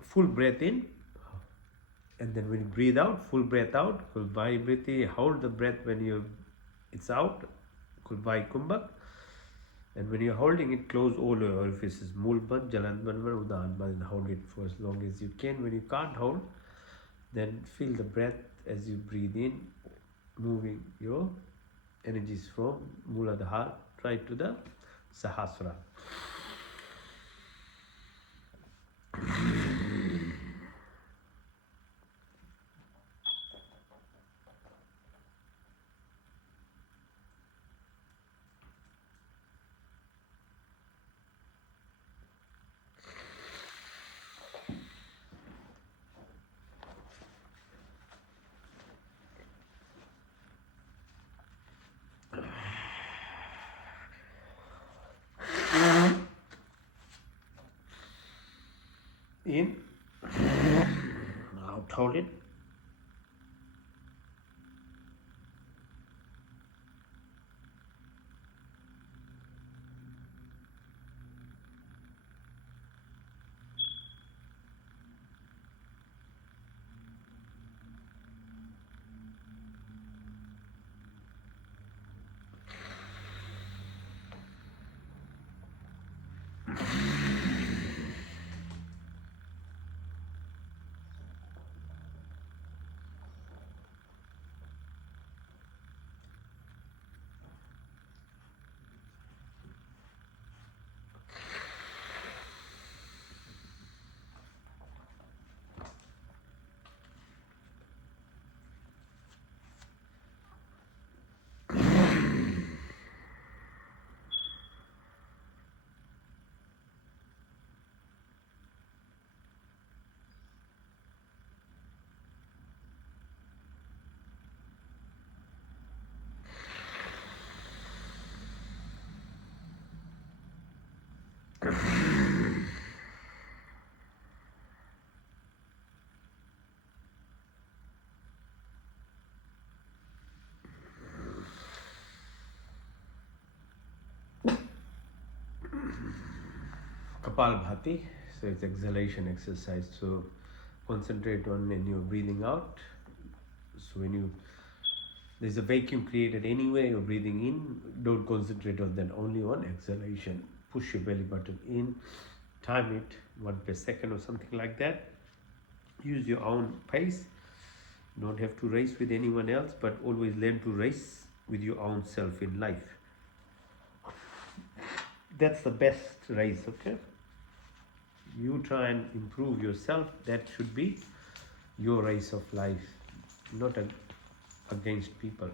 full breath in, and then when you breathe out, full breath out. Kulbai breathing, hold the breath when it's out. Kulbai Kumbhak. And when you're holding it, close all your orifices. Mulband, Jalandbanvar, Udanban, and hold it for as long as you can. When you can't hold, then feel the breath as you breathe in, moving your energies from Muladhara right to the Sahasrara. In, out, hold it. Kapalbhati. So it's exhalation exercise. So concentrate on when you're breathing out. So when there's a vacuum created anyway, you're breathing in, don't concentrate on that, only on exhalation. Push your belly button in, time it 1 per second or something like that. Use your own pace. Don't have to race with anyone else, but always learn to race with your own self in life. That's the best race, okay? You try and improve yourself. That should be your race of life, not against people.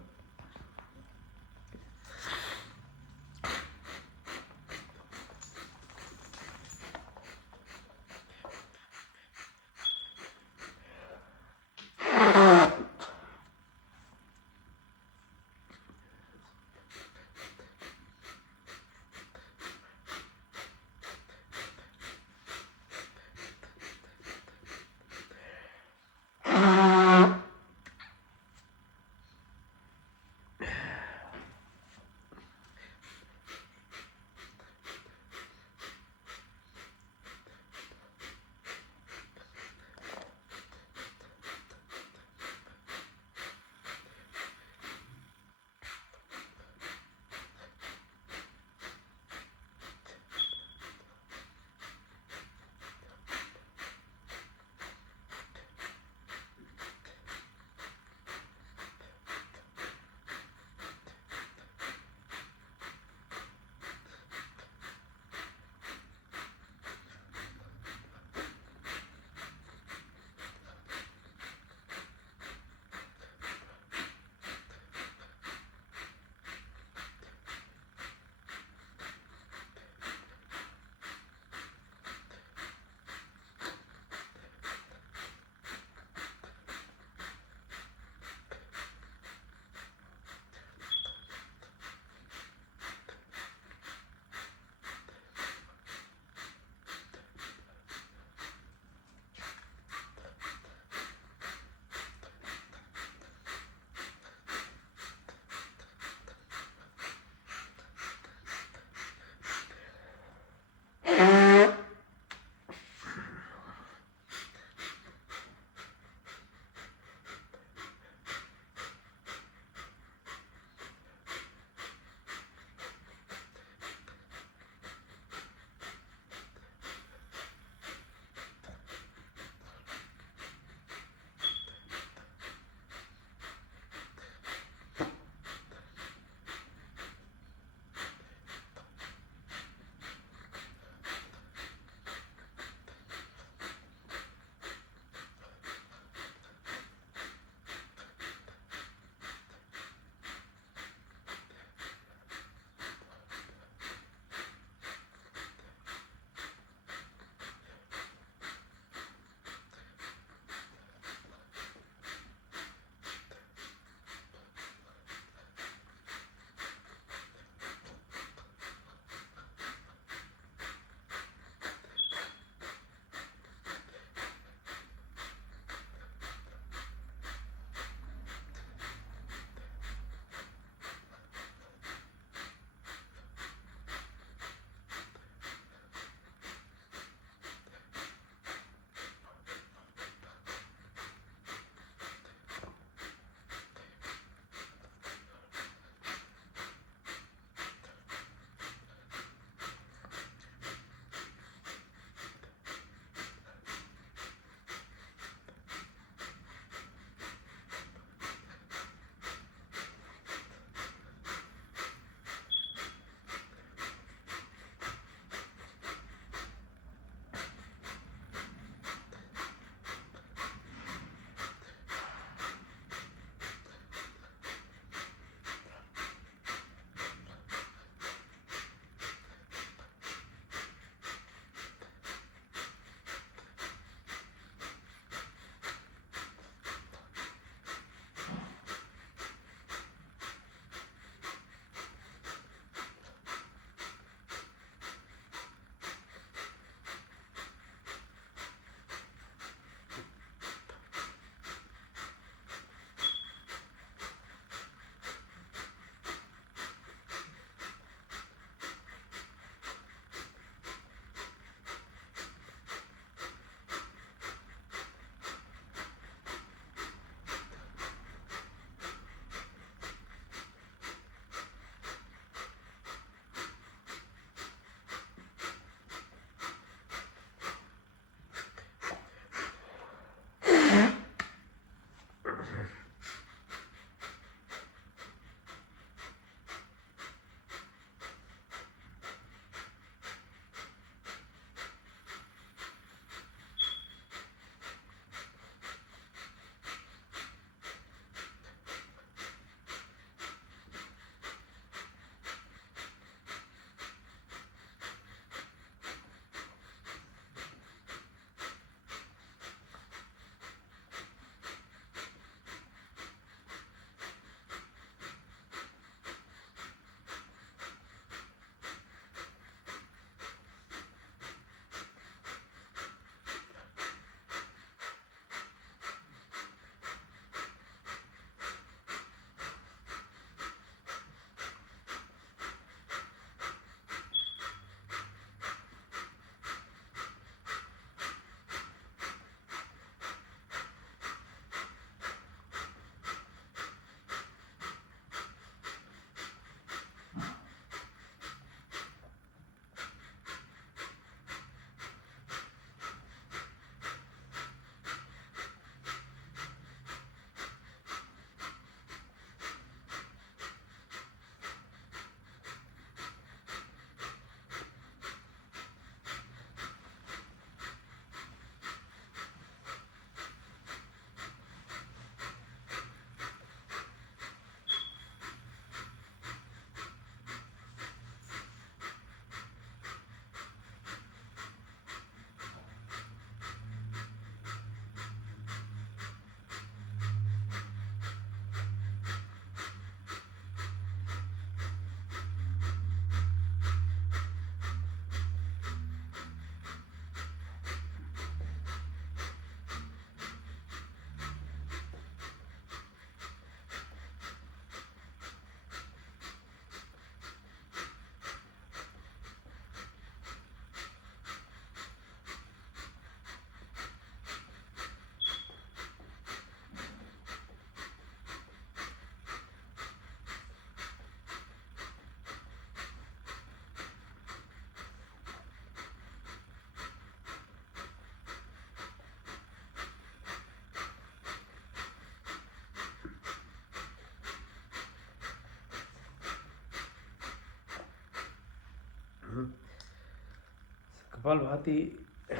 Kapalbhati,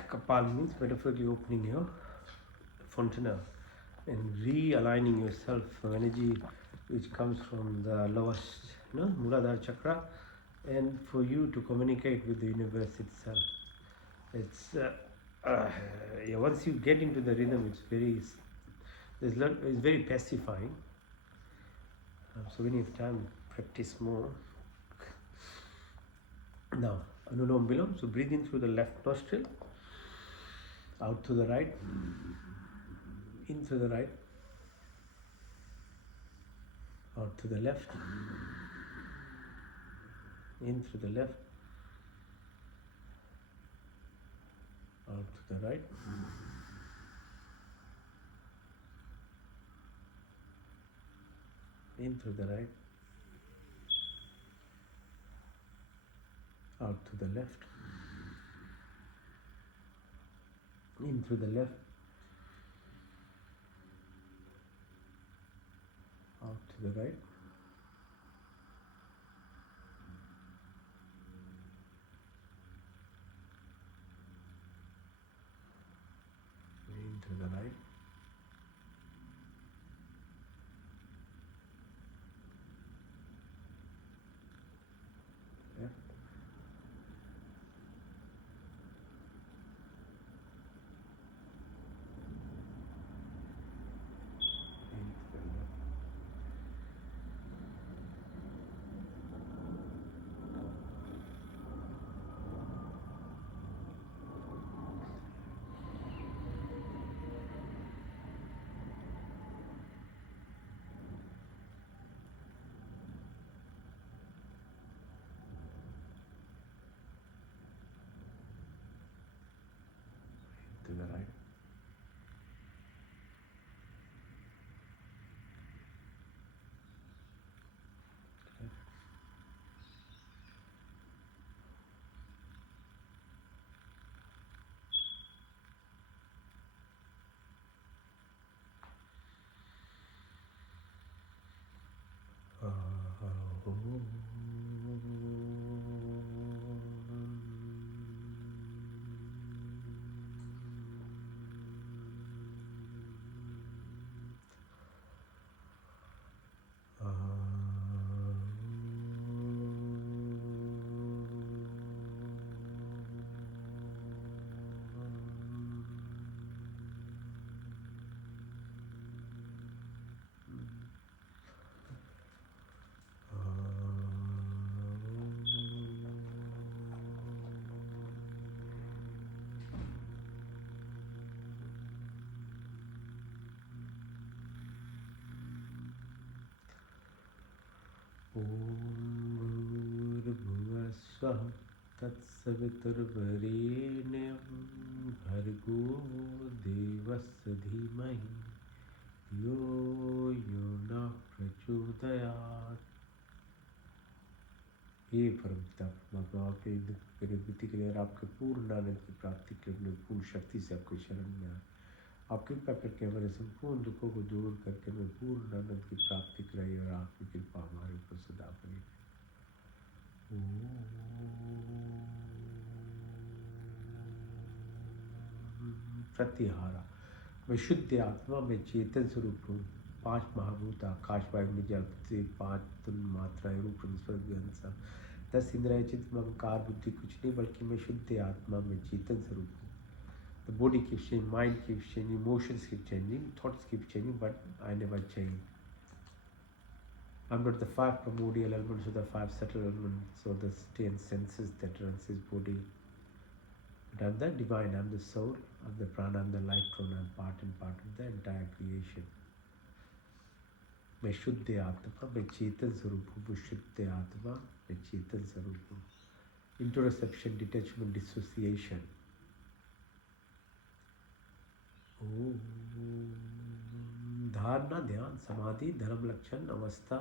Kapal means metaphorically opening your fontanel and realigning yourself from energy which comes from the lowest, Muladhara chakra, and for you to communicate with the universe itself. It's yeah, once you get into the rhythm, it's very pacifying. So we need time practice more. Now, Anulom Vilom. So breathe in through the left nostril, out to the right, in through the right, out to the left, in through the left, out to the right, in through the right, out to the left, in through the left, out to the right, into the right, left, into the left. To the right. Svah Tatsaviturvarenyam Bhargo Devasya Dhimahi Yo Yona Prachodayat. हे परमपिता परमात्मा, आपके विनती के लिए और आपके पूर्ण आनंद की प्राप्ति के लिए पूर्ण शक्ति से आपको शरण में आए। आप कृपा करके हमारे संपूर्ण दुखों को दूर करके हमें पूर्ण आनंद की प्राप्ति कराइए और आपकी कृपा हमारे ऊपर सदा बनी रहे। प्रत्याहारा। मैं शुद्ध आत्मा में चेतन स्वरूप हूँ। 5 महाभूत आकाश वायु जल पृथ्वी, 5 तन्मात्राएं रूप स्वर्ग 10 इंद्रिय चित्त अहंकार बुद्धि कुछ नहीं, बल्कि मैं शुद्ध आत्मा में चेतन स्वरूप हूँ। The body keeps changing, mind keeps changing, emotions keep changing, thoughts keep changing, but I never change. I'm not the 5 primordial elements or the 5 subtle elements or the 10 senses that runs his body. But I'm the divine, I'm the soul, I'm the prana, I'm the life prana, I'm part and part of the entire creation. मैं शुद्ध आत्मा मैं चेतन स्वरूप हूँ। वो शुद्ध आत्मा मैं चेतन स्वरूप हूँ। इंट्रोसेप्शन, डिटैचमेंट, डिसोसिएशन। धारणा, ध्यान, समाधि, धर्म लक्षण, अवस्था,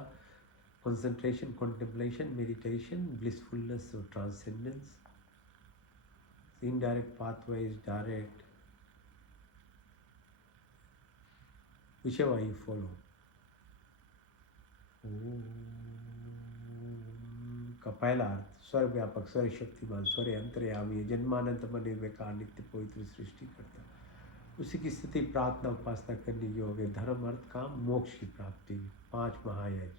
concentration, contemplation, meditation, blissfulness or transcendence. Indirect pathways, direct, whichever you follow. का पहला अर्थ स्वर व्यापक, स्वर शक्तिमान, स्वर अंतर्यामी, जन्मानंत मन निर्विकार, नित्य पवित्र सृष्टि करता, उसी की स्थिति प्रार्थना उपासना करने योग्य, धर्म अर्थ काम मोक्ष की प्राप्ति, 5 महायज्ञ।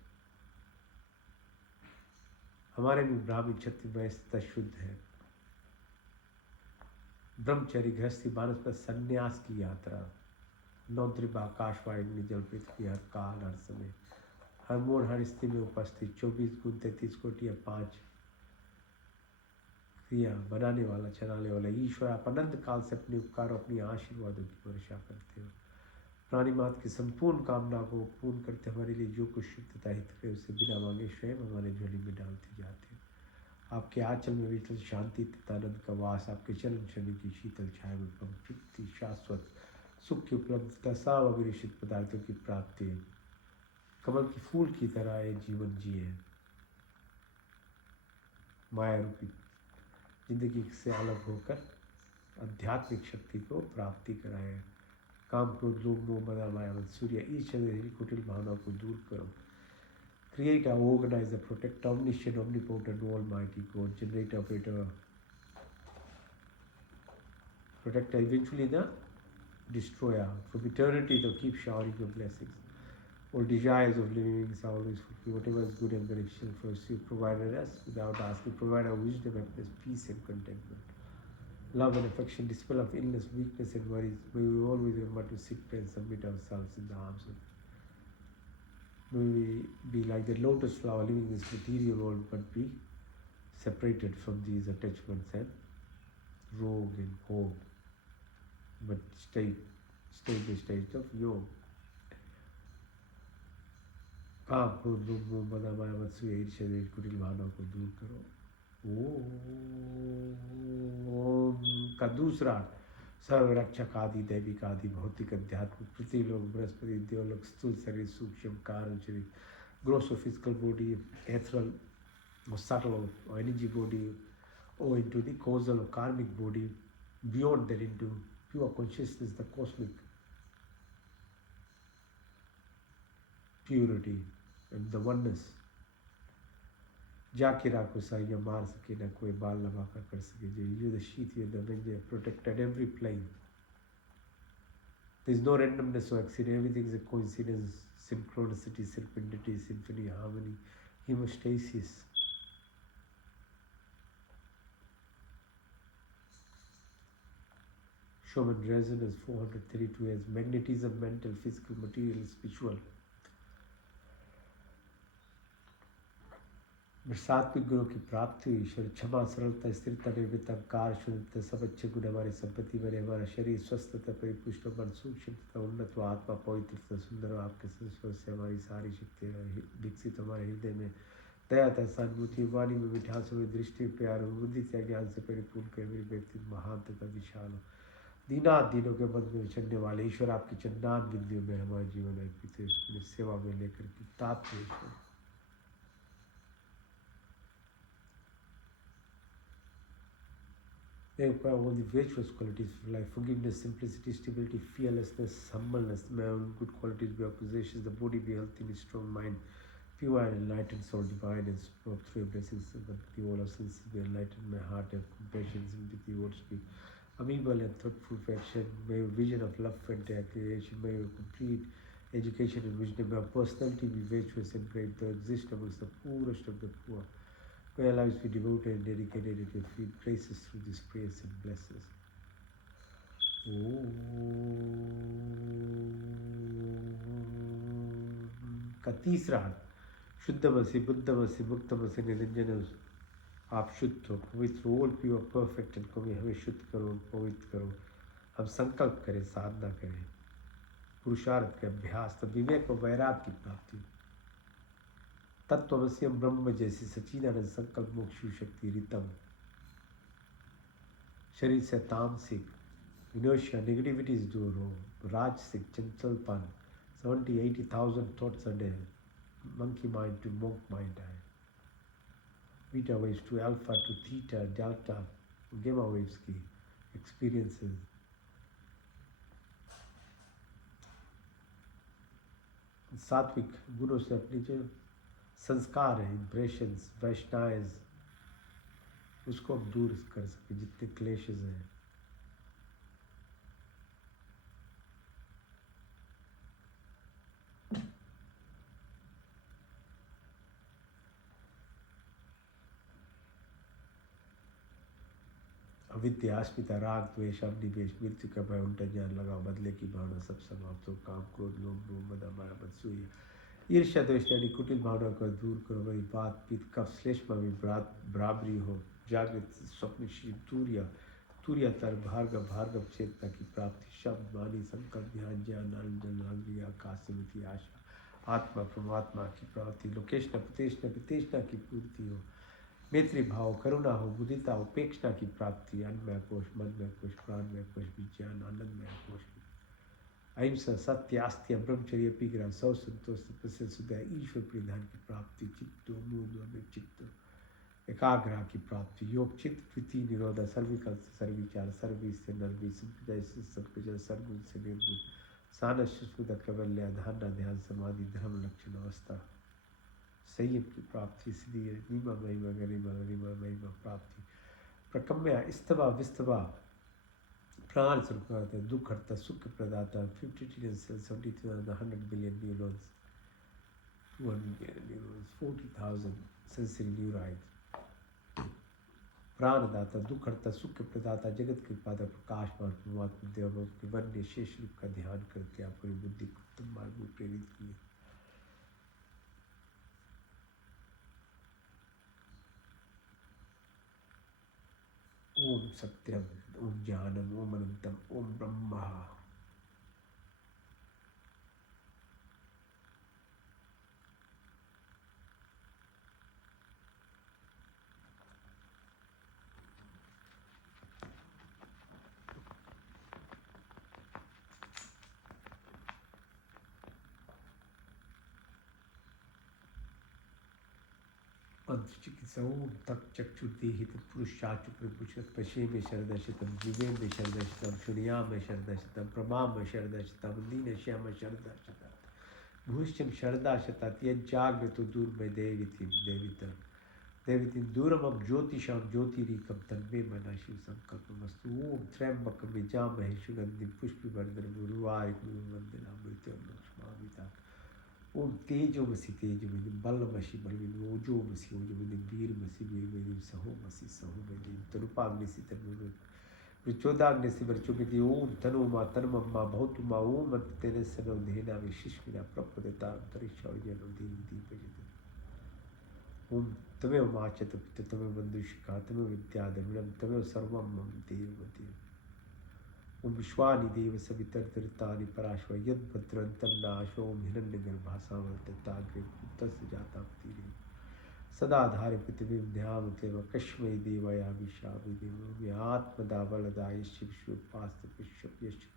हमारे में ब्राह्मण क्षत्रिय वैश्य शुद्ध है। ब्रह्मचर्य गृहस्थी वानप्रस्थ संन्यास की यात्रा, 9 द्वीप आकाश वायु जल पृथ्वी, हर काल हर समय हर मोड़ हर स्थिति में उपस्थित, 24 गुण 33 कोटि या 5 क्रिया बनाने वाला चलाने वाला ईश्वर, आप अनंत काल से अपने उपकार और अपनी आशीर्वादों की वर्षा करते हो। प्राणी मात्र की संपूर्ण कामना को पूर्ण करते हमारे लिए जो कुछ शुभ तथा हित करे उसे बिना मांगे स्वयं हमारे झोली में डालते जाते हो। आपके आंचल में विठल शांति तथा आनंद का वास, आपके चरण शनि की शीतल छाया में तृप्ति, शाश्वत सुख की उपलब्धता, सब अभिनिश्चित पदार्थों की प्राप्ति, कमल की फूल की तरह ये जीवन जिए, माया रूपी जिंदगी से अलग होकर आध्यात्मिक शक्ति को प्राप्ति कराए। काम क्रोध लोभ मोह मद माया मद सूर्य ईश्वर कुटिल भावनाओं को दूर करो। Create, organize, protect, omniscient, omnipotent, almighty God, generator, operator, protector, eventually the destroyer. From eternity to keep showering your blessings. All desires of living beings are always fulfilled. Whatever is good and beneficial for us, you provided us without asking. Provide our wisdom, happiness, peace, and contentment. Love and affection, dispel of illness, weakness, and worries. May we always remember to sit and submit ourselves in the arms of. May we be like the lotus flower living in this material world, but be separated from these attachments and rogue and home, but stay the state of yoga. काम क्रोध लोभ मोह मद माया मत्सर्य ईर्ष्या द्वेष कुटिल भावनाओं को दूर करो। ओम का दूसरा सर्व रक्षक आदि दैविक आदि भौतिक अध्यात्मिक पृथ्वी लोक बृहस्पति देवलोक स्थूल शरीर सूक्ष्म कारण शरीर gross of physical body ethereal or subtle or energy body or into the causal or karmic body, beyond that into pure consciousness, the cosmic purity and the oneness. जाके राखो साइया मार सके ना कोई बाल लगा कर सके जो you the sheath you the avenger protected every plane. There is no randomness or accident, everything is a coincidence, synchronicity, serendipity, symphony, harmony, hemostasis. Schumann resonance 432 as magnetism, mental, physical, material, spiritual. सात्विक गुणों की प्राप्ति हुई, ईश्वर क्षमा सरलता स्थिरता निर्भीकता car शुद्धता सब अच्छे गुण हमारी संपत्ति बने, हमारा शरीर स्वस्थ तथा परिपुष्ट मन सूक्ष्म तथा उन्नत आत्मा पवित्र तथा सुंदर आपके संस्पर्श से हमारी सारी शक्तियाँ विकसित हमारे हृदय में दया तथा सहानुभूति वाणी में मिठास में दृष्टि प्यार बुद्धि तथा ज्ञान से परिपूर्ण कर मेरी व्यक्ति महान तथा विशाल हो। दीना दिनों के मध्य में चढ़ने वाले ईश्वर आपकी चंदान बिंदियों में हमारे जीवन अर्पित सेवा में लेकर की ताप ईश्वर They require all the virtuous qualities of life: forgiveness, simplicity, stability, fearlessness, humbleness. May all good qualities be our possessions. The body be healthy, and strong mind, pure and enlightened soul, divine and spoke through your blessings. But the all our senses be enlightened. My heart have compassion, sympathy, words be amiable and thoughtful affection. May your vision of love and creation. May your complete education and wisdom. May our personality be virtuous and great. To exist amongst the poorest of the poor. May our lives be devoted and dedicated at your feet. Grace us through this prayers and bless us. का तीसरा शुद्धमसि बुद्धमसि मुक्तमसि निरंजन। आप शुद्ध हो, पवित्र, all pure, perfect and कभी हमें शुद्ध करो, पवित्र करो। हम संकल्प करें, साधना करें, पुरुषार्थ के अभ्यास, तब विवेक और वैराग्य की प्राप्ति। तत्वमस्यम ब्रह्म जैसी सच्चिदानंद संकल्प मोक्ष शक्ति रितम। शरीर से तामसिक इनर्शिया नेगेटिविटीज दूर हो, राजसिक चंचलपन 70-80,000 thoughts a day, monkey mind to monk mind है, beta waves to alpha to theta delta gamma waves की एक्सपीरियंसेस। सात्विक गुणों से अपनी जो संस्कार है, इम्प्रेशंस, वैष्णाइज, उसको हम दूर कर सके, जितने क्लेशेस हैं। अविद्या, अस्मिता, राग, द्वेष, अभिनिवेश, मृत्यु का भय, उल्टा ज्ञान लगाओ, बदले की भावना, सब समाप्त हो, काम, क्रोध, लोभ, मोह, मद, माया, मत्सर्य, ईर्ष्या, द्वेष आदि कुटिल भावना को दूर करो। मेरी बात, पित्त, कफ, श्लेष्मा में बराबरी हो। जागृत, स्वप्न, शील, तुर्यतर, भार्गव, भार्गव चेतना की प्राप्ति, शब्द, वाणी, संकल्प, ध्यान, ज्ञान, आनंद, आंग्रिय, आकाशमिति, आशा, आत्मा, परमात्मा की प्राप्ति, लोकेशना, प्रतेशना, वितेशना की पूर्ति हो। मैत्री भाव, करुणा हो, मुदिता, उपेक्षा की प्राप्ति, अन्नमय कोश, मनमय कोश, प्राणमय कोश, विज्ञान, आनंदमय कोश, अहिंसा, सत्य, आस्त्य, ब्रह्मचर्य, पिग्रह, सौ संतोष, तपस्या, सुदय, ईश्वर परिधान की प्राप्ति, चित्तो मूल चित्त एकाग्रह की प्राप्ति, योग, चित्त, वृत्ति, निरोधा, सर्विकल्प, सर्विचार, सर्विस्य, नर्वी, संप्रदाय से संप्रजन, सर्वगुण से निर्गुण, सानस, सुस्मिता, कैवल्य, धारणा, ध्यान, समाधि, धर्म, लक्षण, अवस्था, संयम की प्राप्ति, सिद्धि, नीमा, महिमा, गरिमा, गरिमा, महिमा, प्राप्ति, प्रकम्या, स्तवा, विस्तवा, प्राण स्वरूप, दुख हरता, सुख प्रदाता, 50 trillion cells, 70,100 billion neurons, 200 billion neurons, 40,000 sensory neurites, प्राणदाता, दुख हरता, सुख प्रदाता, जगत के पादा, प्रकाशमान, परमात्मा, देव के वन्य शेष रूप का ध्यान करके अपनी बुद्धि को उत्तम मार्ग में प्रेरित किए। ओम सत्यम, ओम ज्ञानम, ओम अनंतम, ओम ब्रह्मा। चिकित्सा, ओम तक चक्षुर्देहि तत्पुरुषाचुक्र पुरुष पशे में शरदशतम, दिव्य में शरदशतम, शुनिया में शरदशतम, प्रमा में शरदशतम, लीन श्याम शरदशतम, भूष्यम शरदाशता, त्यजाग्र तो दूर में देविति देविता देविति दूरमं ज्योतिषां ज्योतिरीकं तन्मे मनः शिव संकल्पमस्तु। ओम त्र्यंबकं यजामहे सुगंधिं पुष्टिवर्धनम् उर्वारुकमिव वन्दनामि मृत्युर्मुक्षमामिता। ओम तेजोमसि तेजोमयि, बलमसि बलमयि, ओजोमसि ओजोमयि, वीरमसि वीरमयि, सहोमसि सहोमयि, तनुपाग्निसि तनुमयि, प्रचोदाग्निसि वर्चोमयि। ओम तनो मा तन्मम मा भवतु मा। ओम तेन सनो धेना विशिष्मिना प्रपदता अंतरिक्षो जनो देवी दीपजते। ओम तमेव माचत पिता, तमेव बंधुशिखा, तमेव विद्याधमिणम, तमेव सर्वं मम देवमति। ओम विश्वानि देव सवितर्तरितानि पराश्व, यद्भद्रन्तं नाशो, ओम हिरण्यगर्भासामर्तताग्रे पुत्रस्य जाता पतिरे, सदा धारे पृथिवीं ध्यामतेव, कस्मै देवाय विशामि देवो, आत्मदा बलदा यस्य विश्वोपास्ते पुष्यप यस्य,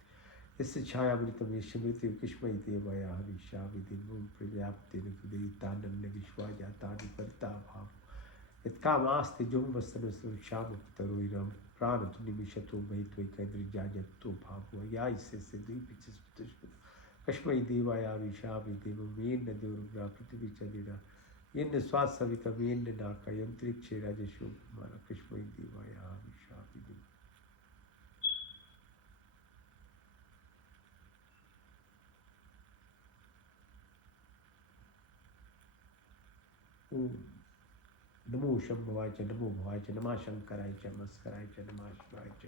यस्य छायामृतं यस्य मृत्युः, कस्मै देवाय विशामि देवो, प्रजाप्तेन तुदयितानन्य विश्वाजातानि परिताभाव, यत्कामास्ते जुम्बस्तनश्यामतरुइरं, प्राणतु निमिषतो मयि त्वयिकैर्जाजतो भावो, यायस्य द्विपिचस्तुष्ट, कस्मै देवाय विशामि देवो, येन देवरुग्रा पृथिवी चलिरा, येन स्वात्सवितं येन नाकयन्त्रिक्षे राजशो कुमार, कस्मै देवाय विशामि देवो। ओम नमो शंभवाय च, नमो भवाय च, नमः शंकराय च, नमस्काराय च, नमः शिवाय च,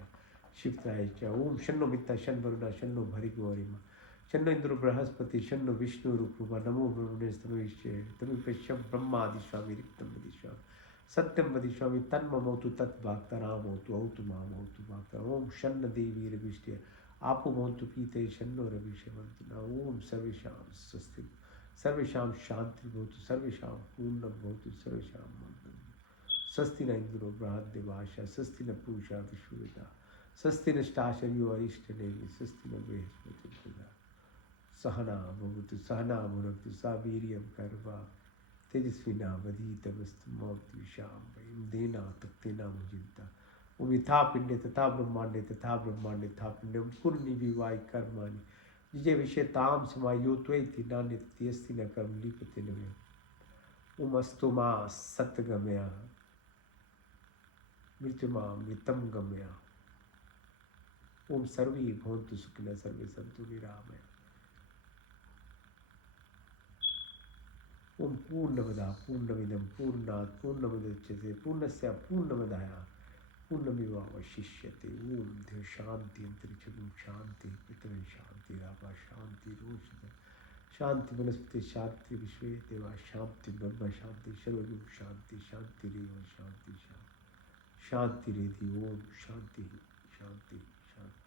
शिवताय च। ओम शन्नो मित्ता शन्न वरुणा शन्नो भर्गोरिमा, शन्नो इंद्रो बृहस्पति, शन्नो विष्णु रूपमा, नमो ब्रह्मणे स्तमविष्ये, तमिपश्यं ब्रह्मादि स्वामी रिक्तं वदिष्यामि, सत्यं वदिष्यामि, तन्ममोतु तद्वाक्तरामोतु औतु मामोतु वाक्ता। ओम शन्न देवी रविष्टे, आपो मोतु पीते, शन्नो रविषमन्तु न। ओम सर्वेषां स्वस्ति, सर्वेषां शांति भवतु, सर्वेषां पूर्णं भवतु, सर्वेषां मंगलम्। स्वस्ति न इंद्रो बृहद्देवाशा, स्वस्ति न पूषा विश्ववेदा, स्वस्ति नष्टाशर्यो अरिष्टनेमि, स्वस्ति न बृहस्पतिर्दधा। सहना भवतु सहना भुनक्तु, सा वीर्यं कर्वा तेजस्विनावधीतमस्तु मा द्विषां देना तक्तेना मुजिन्ता। ओम यथा पिंडे तथा ब्रह्मांडे, तथा ब्रह्मांडे तथा पिंडे, पूर्णि विवाह कर्माणि जिजे विषय ताम समायो त्वयि नान्यस्ति न कर्म लिपते न। ओम अस्तु मा सत्गमया, मृत्युमामृतं गम्य. ओम सर्वे भवन्तु सुखिनः सर्वे सन्तु निरामया. ओम पूर्णमदः पूर्णमिदं पूर्णात् पूर्णमुदच्यते पूर्णस्य पूर्णमादाय पूर्णमेवावशिष्यते. ओम देव शांति अंतरिक्षं शांति पृथ्वी शांति रापा शांति रोषध शांति वनस्पति शांति विश्व देवा शांति ब्रह्म शांति सर्वगुण शांति शांति रेव शांति शांति रेधि. ओम शांति शांति शांति.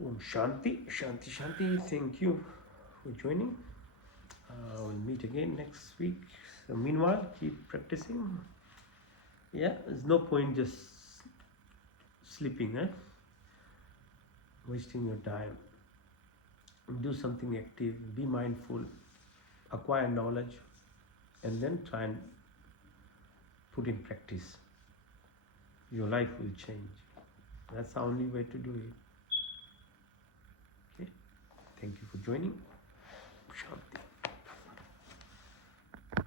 Om Shanti, Shanti, Shanti. Thank you for joining. We'll meet again next week. So meanwhile, keep practicing. Yeah, there's no point just sleeping, wasting your time. Do something active, be mindful, acquire knowledge, and then try and put in practice. Your life will change. That's the only way to do it. Okay. Thank you for joining. Shanti.